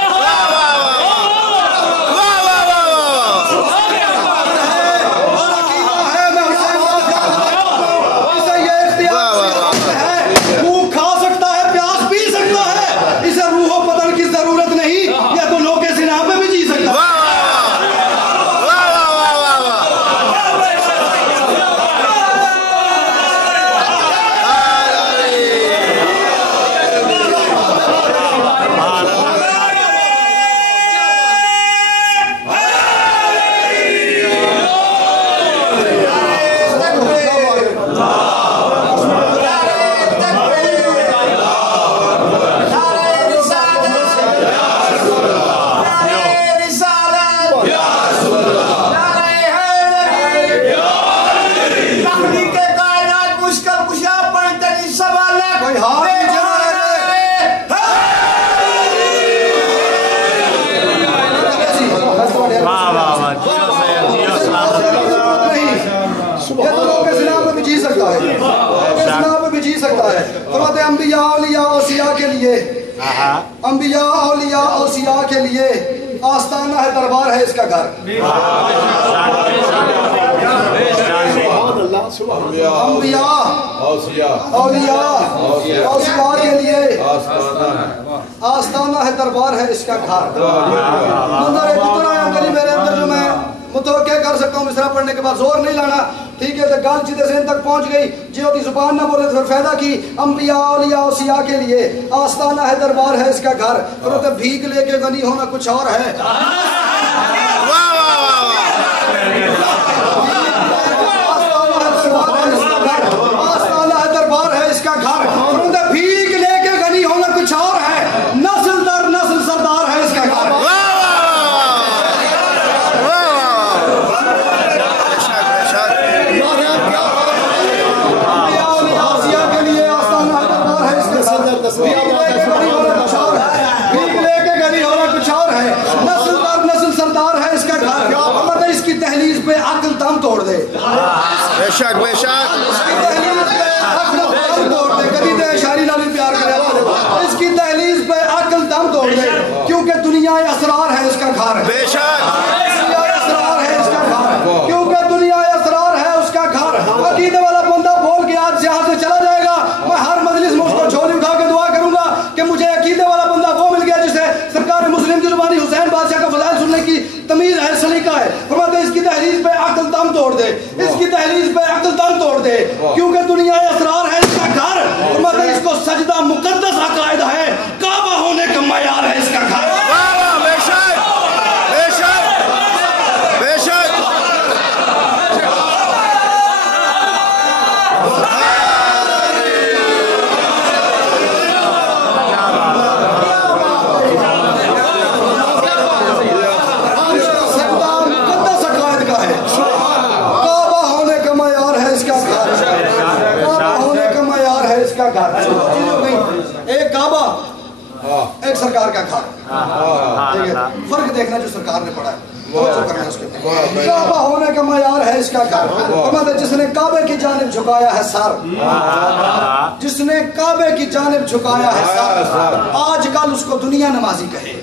अंबिया औलिया औसिया के लिए, अंबिया औलिया औसिया के लिए आस्ताना है, दरबार है इसका घर। अंबिया औलिया औसिया के लिए आस्ताना है, दरबार है इसका घर। अंदर इतना अंदर ही मेरे अंदर जो मैं मुतवक्के कर सकता हूँ मिसरा पढ़ने के बाद, जोर नहीं लाना, ठीक है। तो गल सीधे ज़हन तक पहुंच गई, जो दी जुबान ना बोले तो फिर फायदा की। अंबिया औलिया औसिया के लिए आस्ताना है, दरबार है इसका घर। फिर तो भीख लेके गनी होना कुछ और है। आस्ताना है, दरबार है इसका घर। फिर भीख लेके गनी होना कुछ और है। नस्ल दर नस्ल सरदार है इसका घर। इसकी दहलीज पे अक्ल दम तोड़ दे, बेशक बेशक इसकी दहलीज पे अक्ल दम तोड़ दे, क्योंकि दुनिया असरार है इसका घर। बेशक असरार है इसका घर, क्योंकि दुनिया असरार है उसका घर। अकीदे वाला बंदा बोल के आज से यहाँ से चला जाएगा, मैं हर मजलिस में उसको झोली उठा के दुआ करूंगा कि मुझे अकीदे वाला बंदा वो मिल गया जिसे सरकार मुस्लिम की जुबानी हुसैन बादशाह का फजाइल सुनने की तमीज है, सलीका है। फरमाते इसकी दहलीज पे अक्ल दम तोड़ दे, इसकी दहलीज पे अक्ल दम तोड़ दे, क्योंकि दुनिया असरार है इसका घर। फरमाते इसको सजदा मुकद्दस अकायदा है, काबा होने का मयार है इसका घर। बेशक बेशक बेशक एक काबा, एक सरकार का घर। फर्क देखना जो सरकार ने पढ़ा है, काबा होने का मयार है इसका घर। मतलब जिसने काबे की जानिब झुकाया है सर, जिसने काबे की जानिब झुकाया है सर, आजकल उसको दुनिया नमाजी कहे।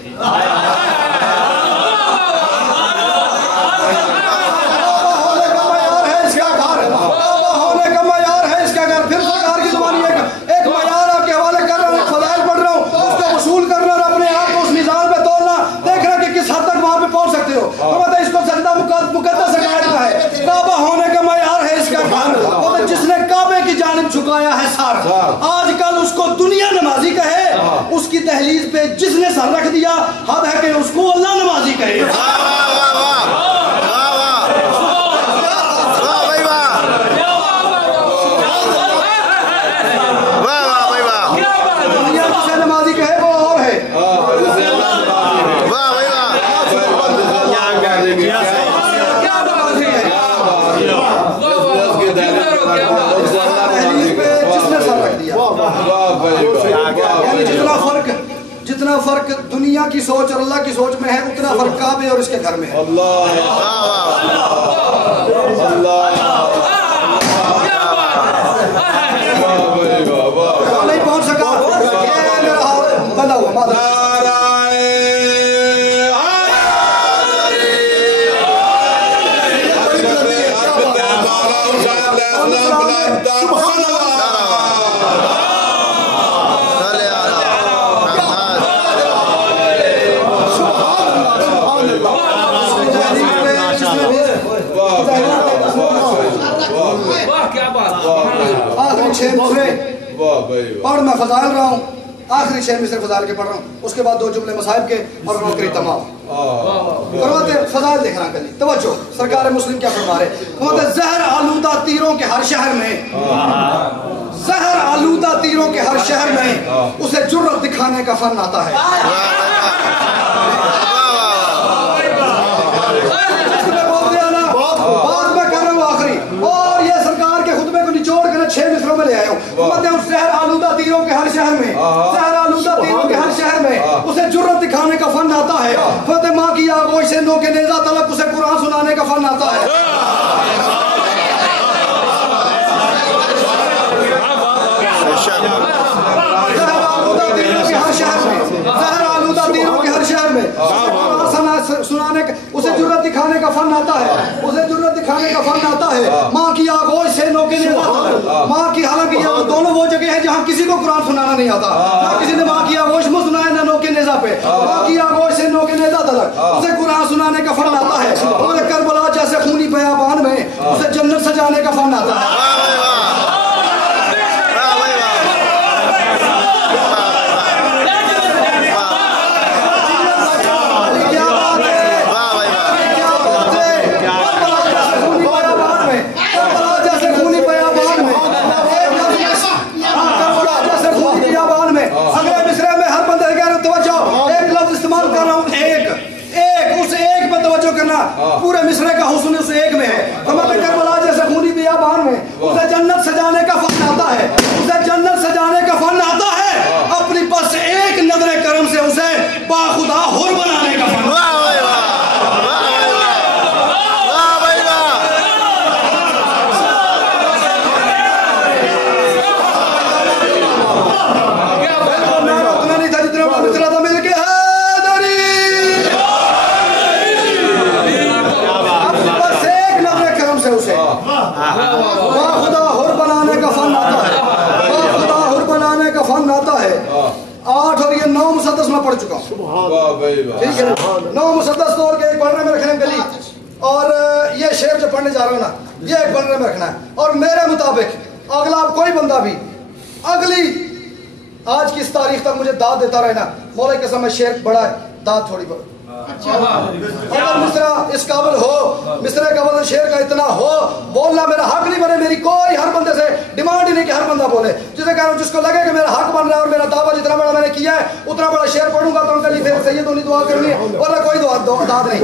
जिसने काबे की जानिब झुकाया है सर, आजकल उसको दुनिया नमाजी कहे। उसकी दहलीज पे जिसने सर रख दिया, हद है कि उसको अल्लाह नमाजी कहे। दुनिया जितना फर्क दुनिया की सोच और अल्लाह की सोच में है उतना फर्क काबे और इसके घर में है। नहीं पहुंच सका बंदा हुआ माधव आखिरी 6 मिसरे पढ़ मैं फजाइल रहा हूँ, आखिरी 6 मिसरे फजाइल के पढ़ रहा हूँ, उसके बाद 2 जुमले मसाइब के और नौकरी तमाम फरमाते फजाइल देखना कल तवज्जो सरकार मुस्लिम क्या फरमा रहे फरमाते जहर आलूदा तीरों के हर शहर में जहर आलूदा तीरों के हर शहर में उसे जुर्रत दिखाने का फन आता है। बात मैं कर रहा हूँ आखिरी और ये सरकार के खुतबे को निचोड़ कर 6 मिसरों में ले आया हूँ। शहर आलूदा तीरों के हर शहर में शहर आलूदा तीरों के हर शहर में उसे जुर्रत दिखाने का फन आता है। फतेह माँ की आगोश से नो के नेज़ा तलक उसे कुरान सुनाने का फन आता है। सुनाने का उसे जुर्रत दिखाने का फन आता है, उसे जुर्रत दिखाने का फन आता है। माँ की आगोश से नौके नेज़ा तलक माँ की हालांकि ये दोनों वो जगह है जहाँ किसी को कुरान सुनाना नहीं आता, ना किसी ने माँ की आगोश में सुनाया ना नौके नेज़ा पे। माँ की आगोश से नौके नेज़ा तलक उसे कुरान सुनाने का फन आता है और करबला जैसे खूनी बयाबान में उसे जन्नत सजाने का फन आता है। पूरे मिस्र का हुस्न उस एक में है। हमारे करबला जैसे खूनी बियाबान में उसे जन्नत सजाने का फन आता है, उसे जन्नत सजाने का फन आता है। अपनी बस एक नजर करम से उसे बाखुदा हुर बनाने का फन। उतना नहीं था जितना मिसरा था मिल के खुदा हुर बनाने का फन आता है, खुदा हुर बनाने का फन आता है। 8 और ये 9 मुसद्दस में पढ़ चुका हूँ, ठीक है। 9 मुसद्दस तोड़ के एक पढ़ने में रखना गली और ये शेर जो पढ़ने जा रहा हूँ ना ये एक पढ़ने में रखना है। और मेरे मुताबिक अगला कोई बंदा भी अगली आज की इस तारीख तक मुझे दाद देता रहे ना मौला के समय शेर बड़ा है दाद थोड़ी बड़ी। अगर मिस्रा इस काबिल हो, मिस्रे का वजन शेर का इतना हो, बोलना मेरा हक नहीं बने। मेरी कोई हर बंदे से डिमांड ही नहीं कि हर बंदा बोले। जिसे कह रहा हूँ जिसको लगे कि मेरा हक बन रहा है और मेरा दावा जितना बड़ा मैंने किया है उतना बड़ा शेर पढ़ूंगा तो उनके लिए फिर सैयद होनी दुआ करनी है वरना कोई दाद नहीं।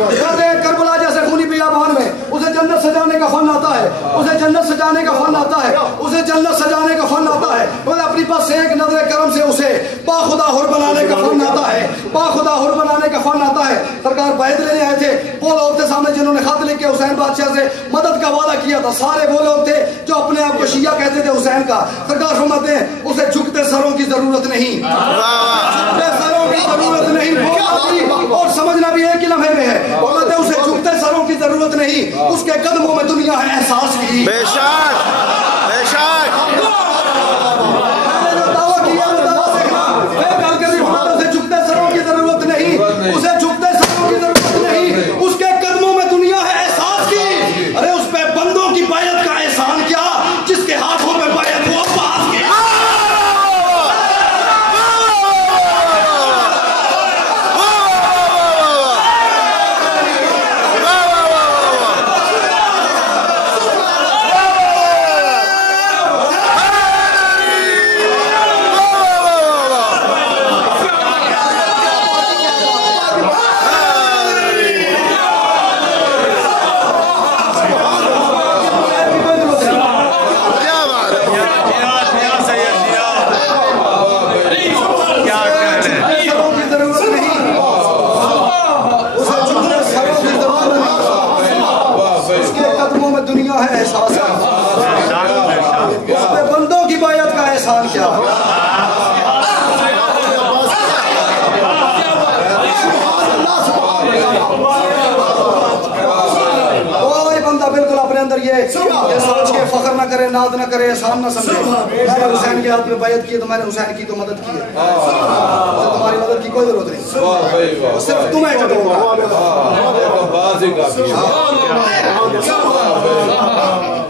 करबला जैसे खूनी बियाबान में उसे जन्नत सजाने का फन आता है, उसे जन्नत सजाने का फन आता है, उसे जन्नत सजाने का फन आता है। अपनी पास एक नजर करम से उसे बाखुदा हुर बनाने का फन आता है, बाखुदा हुर बनाने का फन आता है। सरकार बैत लेने आए थे वो लोग थे सामने जिन्होंने खत लिख के हुसैन बादशाह से मदद का वादा किया था। सारे वो लोग थे जो अपने आप को शिया कहते थे हुसैन का। सरकार फरमाते हैं उसे झुकते सरों की जरूरत नहीं, झुकते सरों की जरूरत नहीं। और समझना भी एक ही लम्हे में है। बोलते उसे झुकते सरों की जरूरत नहीं, उसके कदमों में दुनिया है एहसास की। बेशक बेशक दावा किया दावा सीखना उसे झुकते सरों की जरूरत नहीं, उसे झुकते सरों की जरूरत नहीं, उसके कदमों में दुनिया है एहसास की। अरे उस पे बंदों की बायत का एहसान क्या जिसके हाथों में बायत वो अब्बास की। ये सोच के फख्र ना करे, नाद ना करे, एहसान ना समझे मैंने हुसैन के हाथ में बैत की तो मैंने हुसैन की तो मदद की है, तुम्हारी मदद की कोई जरूरत नहीं, सिर्फ तुम्हें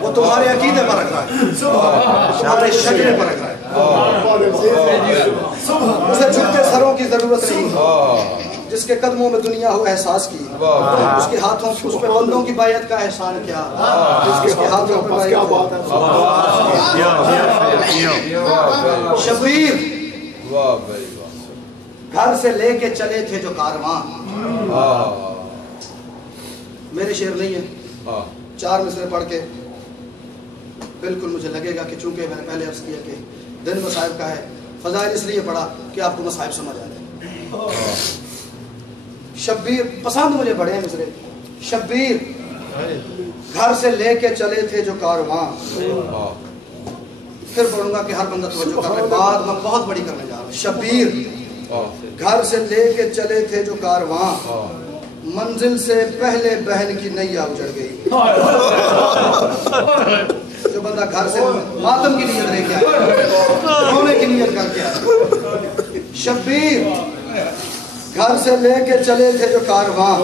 वो तुम्हारे अकीदे पर रख रहा है, तुम्हारे शक्ल पर रख रहा है, उसे झुकते सरों की जरूरत नहीं, जिसके कदमों में दुनिया हो एहसास की, उसके हाथों उस पे बंदों की बायत का एहसान क्या, जिसके हाथों पे बायत शबीर घर से लेके चले थे जो कारवां, मेरे शेर नहीं है, 4 मिसरे पढ़ के बिल्कुल मुझे लगेगा कि चूंकि मैंने पहले अर्ज किया कि दिन मसाइब का है, फजाइल इसलिए पढ़ा कि आपको मसाइब समझ आ जाए। शब्बीर पसंद मुझे बड़े हैं मिसरे, शब्बीर घर से लेके चले थे जो कारवां, फिर पढ़ूंगा कि हर बंदा तवज्जो कर ले, बात मैं बहुत बड़ी करने जा रहा हूँ। शब्बीर घर से लेके चले थे जो कारवां, मंजिल से पहले बहन की नैया उजड़ गई। जो बंदा घर से मातम की नीयत लेके आया, रोने की नीयत करके आया, शब्बीर घर से लेके चले थे जो कारवां,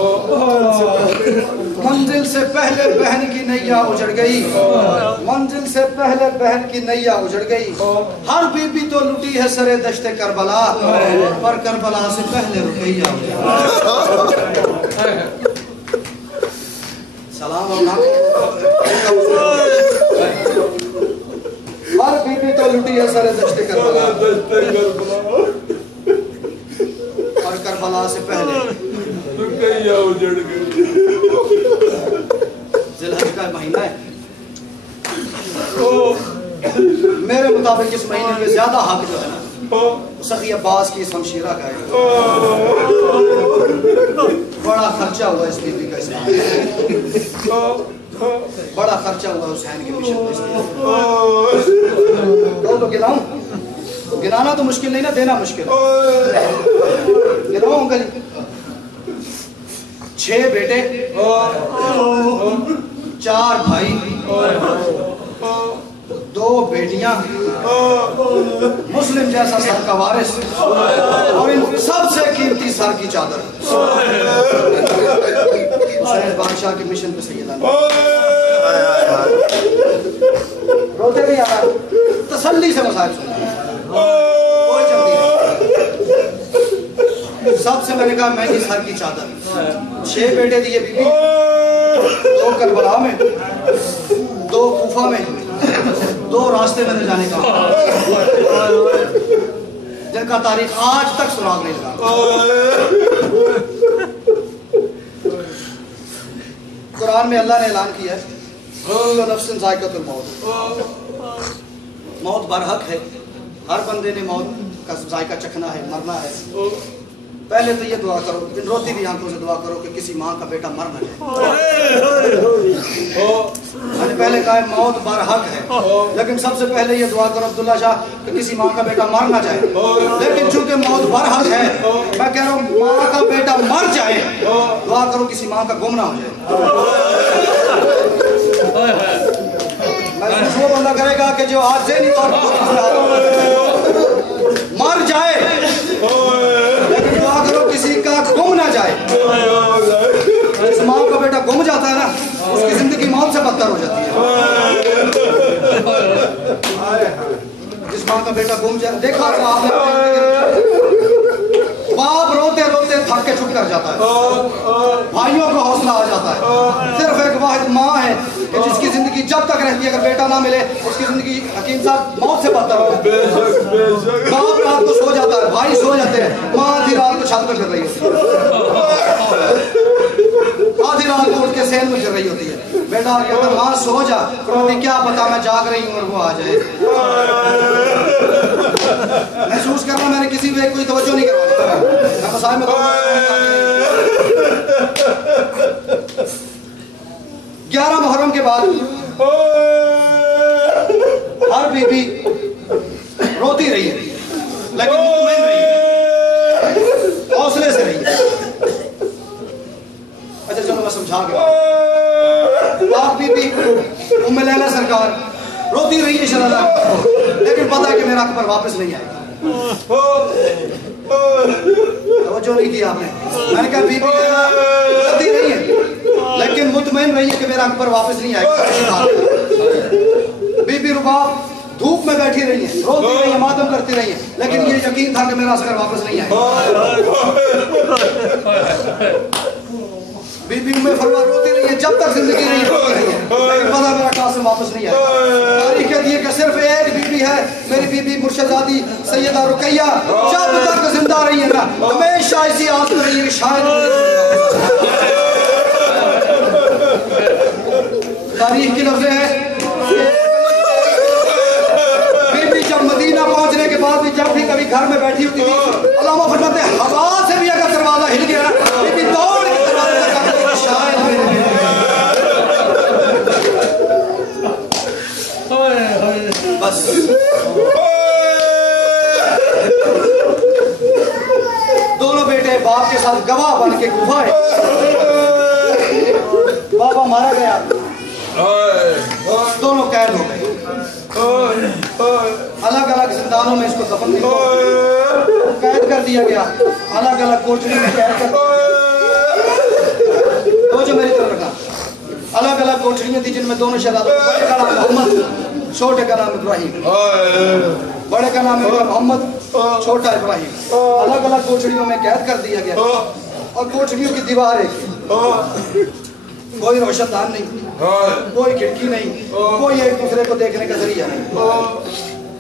मंजिल से पहले बहन की नैया उजड़ गई, मंजिल से पहले बहन की नैया उजड़ गई। हर बीबी तो लुटी है सरे दश्ते करबला, पर करबला से पहले रुकैया उजड़ गई। सलाम हर बीबी तो लुटी है सरे दश्ते करबला, और करबला से पहले जिलहज का महीना है, मेरे मुताबिक इस महीने में ज्यादा हक जो है ना सखी अब्बास की शमशीरा का है। बड़ा खर्चा हुआ इस बीबी का इस्लाम, बड़ा खर्चा हुआ हुसैन के मिशन में। तो गिनाऊं, गिनाना तो मुश्किल नहीं ना, देना मुश्किल। गिनाऊं अंकल, 6 बेटे, 4 भाई, 2 बेटियां, मुस्लिम जैसा सर का वारिस, और इन सबसे कीमती सर की चादर हुसैन बादशाह के मिशन पे सैयदा। रोते नहीं आ रहा, तसल्ली से मसाइल सुनना, कोई जल्दी नहीं। सबसे मैंने कहा महंगी सर की चादर, 6 बेटे दिए बीबी, 2 करबला में, 2 कूफा में, 2 रास्ते में जाने का, जिनका तारीख आज तक सुराग नहीं लगा। कुरान में अल्लाह ने ऐलान किया है कुल्लु नफ्सिन ज़ाइक़तुल मौत, मौत बरहक है, हर बंदे ने मौत का जायका चखना है, मरना है। पहले तो ये दुआ करो, इन रोती भी आंखों से दुआ करो कि किसी माँ का बेटा मर न जाए। मैंने पहले कहा मौत बरहक है, लेकिन सबसे पहले ये दुआ करो अब्दुल्ला शाह कि किसी माँ का बेटा मर ना जाए। लेकिन चूंकि मौत बरहक है, मैं कह रहा हूँ माँ का बेटा मर जाए, दुआ करो किसी माँ का गुम ना हो जाए। महसूस वो बंदा करेगा कि जो आज से नहीं तौर मर जाए, लेकिन दुआ करो किसी का गुम ना जाए। जिस माँ का बेटा गुम जाता है ना, उसकी जिंदगी मौत से बदतर हो जाती है। जिस माँ का बेटा गुम जाए, देखा आपने, बाप रोते रोते थक के चुप कर जाता है, भाइयों को हौसला आ जाता है। सिर्फ एक वाहिद माँ है कि जिसकी जिंदगी जब तक रहती है, अगर बेटा ना मिले उसकी जिंदगी हकीम साहब मौत से बदतर हो। बाप रात को सो जाता है, भाई सो जाते हैं, माँ आधी रात को छत पे फिर रही होती है, आधी रात को उठ के सेन में फिर रही होती है। बेटा कहता माँ सो जा, क्या पता मैं जाग रही हूँ और वो आ जाए। महसूस करना मैंने किसी पे कोई तवज्जो नहीं करवाई, मैं मसाइल में 11 मुहर्रम के बाद हर बीबी रोती रही है, लेकिन मुतमईन रही है, हौसले से रही है। अच्छा चलो मैं समझा गया। आप बीबी महल है सरकार, रोती रही है शहजादा, लेकिन पता है कि मेरा अकबर वापस नहीं आएगा। जो नहीं किया आपने, मैंने कहा बीबी रोती रही है लेकिन मुतमईन रही है कि मेरा अकबर वापस नहीं आएगा। बीबी रुबाब धूप में बैठी रही है, रोती रही है, मातम करती रही है, लेकिन ये यकीन था कि मेरा असगर वापस नहीं आएगा। बीबी उम्मे फरवा रोती रही है जब तक जिंदगी नहीं रोती रही है, लेकिन पता मेरा कासिम वापस नहीं आएगा। तारीख कहती है कि सिर्फ एक बीबी है, मेरी बीबी मुर्शदादी सैयदा रुकैया, जब तक जिंदा रही है ना हमेशा इसी आस में रही है कि शायद। तारीख की लफ्ज़ है बीबी जब मदीना पहुंचने के बाद भी जब भी कभी घर में बैठी होती थी, अल्लामा फरमाते हैं हवा से भी अगर दरवाजा हिल गया बीबी दौड़ के दरवाजे तक आती है, शायद मेरी बस। दोनों बेटे बाप के साथ गवाह बन के गुफा है, बाबा मारा गया, दोनों कैद हो गए, अलग अलग जिंदानों में इसको दफन कैद कर दिया गया, अलग अलग कोठरी में कैद कर तो जो मेरी तरफ रखा, अलग अलग कोठरियां थी जिनमें दोनों शहजादों, बड़े का नाम मोहम्मद, छोटे का नाम इब्राहिम, बड़े का नाम मोहम्मद, छोटा इब्राहिम, अलग अलग कोठरियों में कैद कर दिया गया। और कोठरियों की दीवार एक, कोई रोशनदान नहीं, कोई खिड़की नहीं, कोई एक दूसरे को देखने का जरिया नहीं।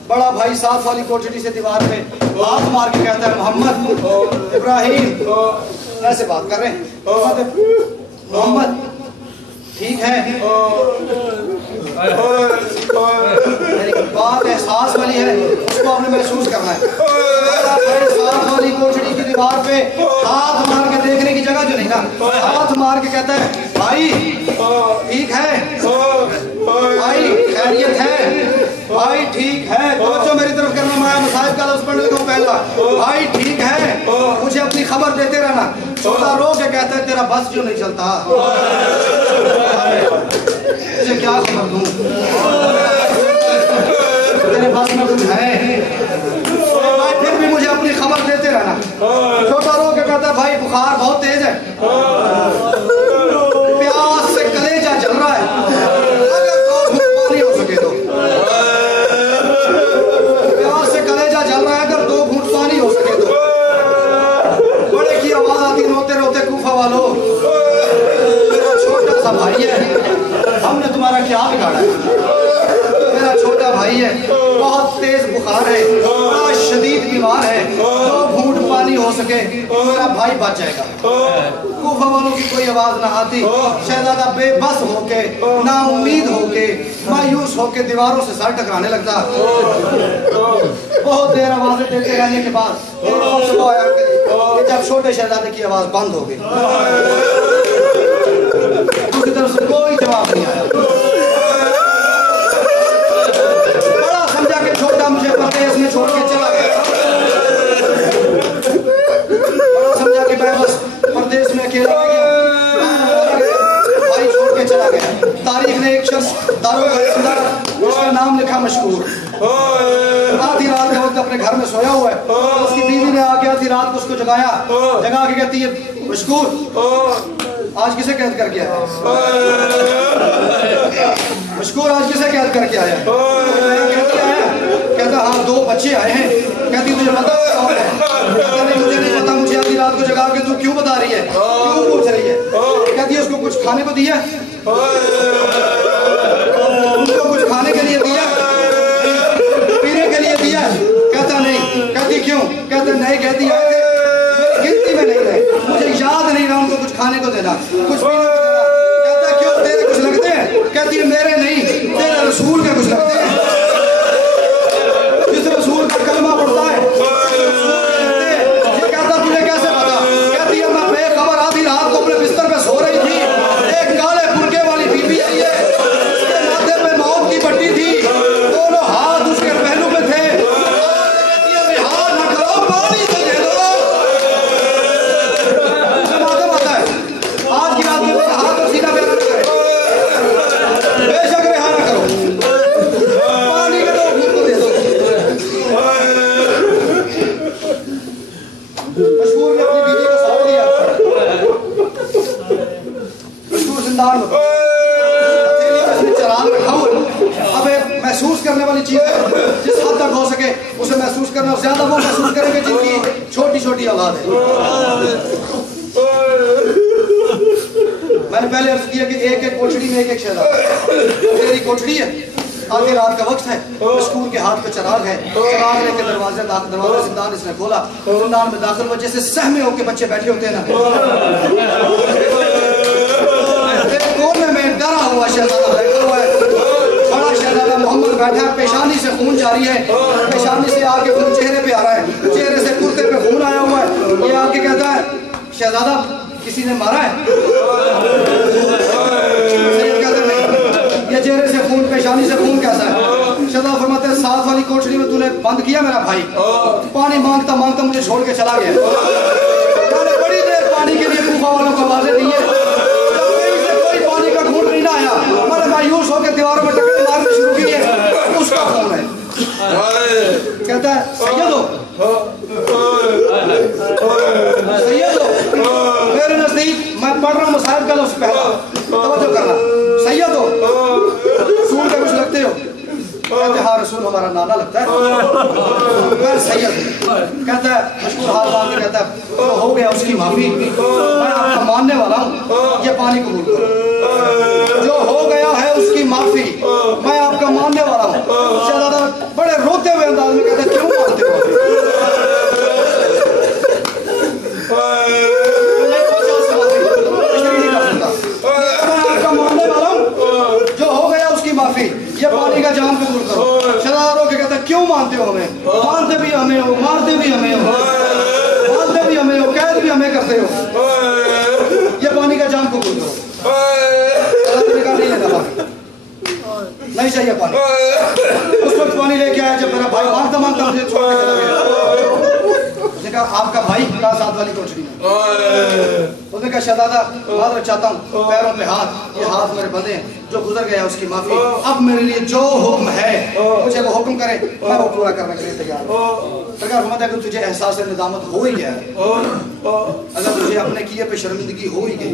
बड़ा भाई साथ वाली कोठरी से दीवार पे हाथ मार के कहता है मोहम्मद, इब्राहिम ऐसे बात कर रहे हैं, मोहम्मद ठीक है, बात एहसास वाली है, उसको आपने महसूस करना है। साथ वाली कोठरी की दीवार पे हाथ मार के देखने की जगह जो नहीं ना, हाथ मार के कहता है भाई ठीक है, भाई खैरियत है, भाई ठीक है, तो जो मेरी तरफ करना, मैं मसाहिब का लफ्ज़ पढ़ने लगा पहला, भाई ठीक है, मुझे अपनी खबर देते रहना। छोटा रो के कहता है तेरा बस जो नहीं चलता, मुझे क्या खबर दूं, तेरे बस में कुछ है, फिर भी मुझे अपनी खबर देते रहना। छोटा रो के कहता है भाई बुखार बहुत तेज है, प्यास से कलेजा जल रहा है, अगर 2 घूंट पानी हो सके तो, प्यास से कलेजा जल रहा है, अगर 2 घूंट पानी हो सके तो। बड़े की आवाज आती रोते रोते कूफा वालों, मेरा छोटा सा भाई है, हमने तुम्हारा क्या बिगाड़ा है, मेरा छोटा भाई है, बहुत तेज बुखार है, बड़ा शदीद बीमार है, 2 घूंट पानी हो सके तो मेरा भाई बच जाएगा। कूफा वालों की कोई आवाज ना आती, शहजादा बेबस होके, ना उम्मीद होके, मायूस होके दीवारों से सर टकराने लगता। बहुत देर आवाजें देते रहने के बाद जब छोटे शहजादे की आवाज बंद हो गई, दूसरी तरफ से कोई जवाब नहीं आया। बड़ा समझा कि छोटा मुझे परदेश में छोड़ के चला गया, बड़ा समझा कि मैं बस परदेश में अकेला भाई छोड़ के चला गया। तारीख ने एक शख्स दारोगा उसका नाम लिखा मशहूर, आधी रात के वक्त अपने घर में सोया हुआ है, उसकी बीवी ने आके आधी रात को उसको जगा के कहती है मशहूर आज किसे कैद करके आया, मशहूर आज किसे कैद करके आया, कहता हाँ 2 बच्चे आए हैं, कहती तुझे पता है, कहता नहीं मुझे नहीं पता, मुझे आधी रात को जगा के तू क्यों बता रही है, क्यों पूछ रही है, कहती है उसको कुछ खाने को दिया, उसको कुछ खाने के लिए दिया, पीने के लिए दिया, कहता नहीं, कहती क्यों, कहता नहीं, कहती है गिनती में नहीं रहे, मुझे याद नहीं रहा उनको कुछ खाने को देना, कुछ पीने को देना, कहता क्यों तेरे कुछ लगते हैं, कहती है मेरे नहीं, तेरे रसूल के कुछ लगते हैं, जिस रसूल का कलमा पढ़ता है ये कहता तुझे कैसे पता, कहती है मैं बेखबर आधी रात को अपने बिस्तर पे सो रही थी, एक काले बुर्के वाली बीबी आई है, उसके माथे पे मौत की पट्टी थी, दोनों हाथ उसके पहलू में थे, बिहार न करो पानी तो दे दो, मालूम आता है आज की रात में हाथ और सीना पे न करे, बेशक रिहा न करो, करना, ज्यादा वो महसूस करेंगे जिनकी छोटी छोटी औलाद है। मैंने पहले अर्ज किया कि एक एक कोठड़ी में एक एक शहजादा। मेरी कोठड़ी है, आधी रात का वक्त है, स्कूल के हाथ पे चराग है, चराग लेके दरवाजा जिंदान इसने खोला, जिंदान में दाखिल हुआ, जैसे सहमे होके बच्चे बैठे होते हैं ना, कोने में डरा हुआ शहजादा बैठा हुआ है, बड़ा शहजादा मोहम्मद बैठा है, पेशानी से खून जारी है, पेशानी से आके खून चेहरे पे आ रहा है, चेहरे से कुर्ते पे खून आया हुआ है। ये आके कहता है, शहजादा किसी ने मारा है? ये चेहरे से खून, पेशानी से खून कैसा है? शहजादा फरमाते हैं, साथ वाली कोठरी में तूने बंद किया मेरा भाई, पानी मांगता मांगता मुझे छोड़ के चला गया। मैंने बड़ी देर पानी के लिए कूफा वालों को आवाजें दी है, कोई पानी का घूंट नहीं ना आया, मैंने मायूस होकर दीवारों में टक्कर मारनी शुरू की है, उसका खून है। कहता है, सैयद हो, सैयद हो, मेरे नजदीक मैं पढ़ रहा हूँ मसाइब का लफ्ज़ पहला, तवज्जो करना, सैयद हो, रसूल का कुछ लगते हो? कहते हाँ रसूल हमारा नाना लगता है, मैं सैयद हूँ। कहता है, मशहूर हाल बात में कहता है, जो हो गया उसकी माफी, मैं आपका मानने वाला हूँ, ये पानी कबूल करो। जो हो गया है उसकी माफी, मैं आपका मानने वाला हूँ। शहजादा बड़े रोते हुए अंदाज में कहता है, क्यों मानते हो? मैं आपका मानने वाला हूँ, जो हो गया उसकी माफी, ये पानी का जाम कबूल करो। शहजादा रो के कहता है, क्यों मानते हो हमें? मानते भी हमें हो, मारते भी हमें हो, मानते भी हमें हो, कैद भी हमें करते हो, ये पानी का जाम कबूल करो। नहीं लेना पानी, नहीं चाहिए पानी। उस वक्त पानी लेके आया जब मेरा भाई मांगता मांगता मुझे छोड़ के चला गया। उसने कहा, आपका भाई कहा? साथ वाली कोठरी में। उसने कहा, शहजादा माजरत चाहता हूँ, पैरों पे हाथ, ये हाथ मेरे बंधे हैं, जो गुजर गया उसकी माफी, अब मेरे लिए जो हुक्म है मुझे वो हुक्म करे, मैं वो पूरा करने के लिए तैयार हूँ। सरकार फरमाता है कि तुझे एहसास निदामत हो ही गया है, अगर तुझे अपने किए पे शर्मिंदगी हो ही गई,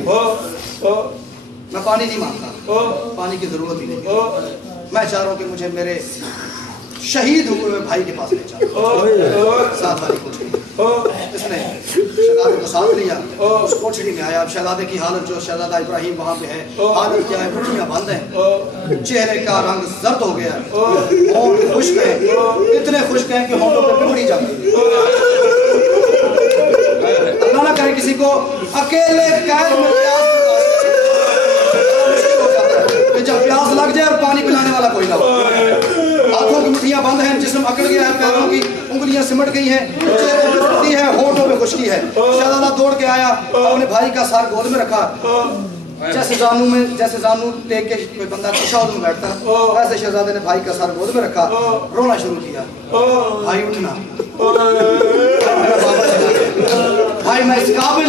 मैं पानी नहीं मांगता, पानी की जरूरत ही नहीं, मैं चाह रहा हूँ कि मुझे मेरे शहीद हुए भाई के पास ले जाओ। साथ वाली कोठरी, इसने शहजादे को साथ लिया, उस कोठरी में आया। अब शहजादे की हालत, जो शहजादा इब्राहिम वहाँ पे है, हालत क्या है? मुट्ठियाँ बंद हैं, चेहरे का रंग जर्द हो गया, होंठ खुश्क है, इतने खुश्क हैं कि होंठों पे पिपड़ी जाती है। अल्लाह ना करे किसी को अकेले कैद में जब प्यास लग जाए और पानी पिलाने वाला कोई ना हो, हाथों की मुट्ठियां बंद हैं, जिस्म अकड़ गया है, पैरों की उंगलियां सिमट गई हैं, चेहरे पे सर्दी है, होठों में खुश्की है। शहजादा दौड़ के आया, अपने भाई का सर गोद में रखा, जैसे जानू टेक के कोई बंदा तशहुद में बैठता है, ऐसे शहजादे ने भाई का सर गोद में रखा, रोना शुरू किया। भाई उठना, भाई मैं इस काबिल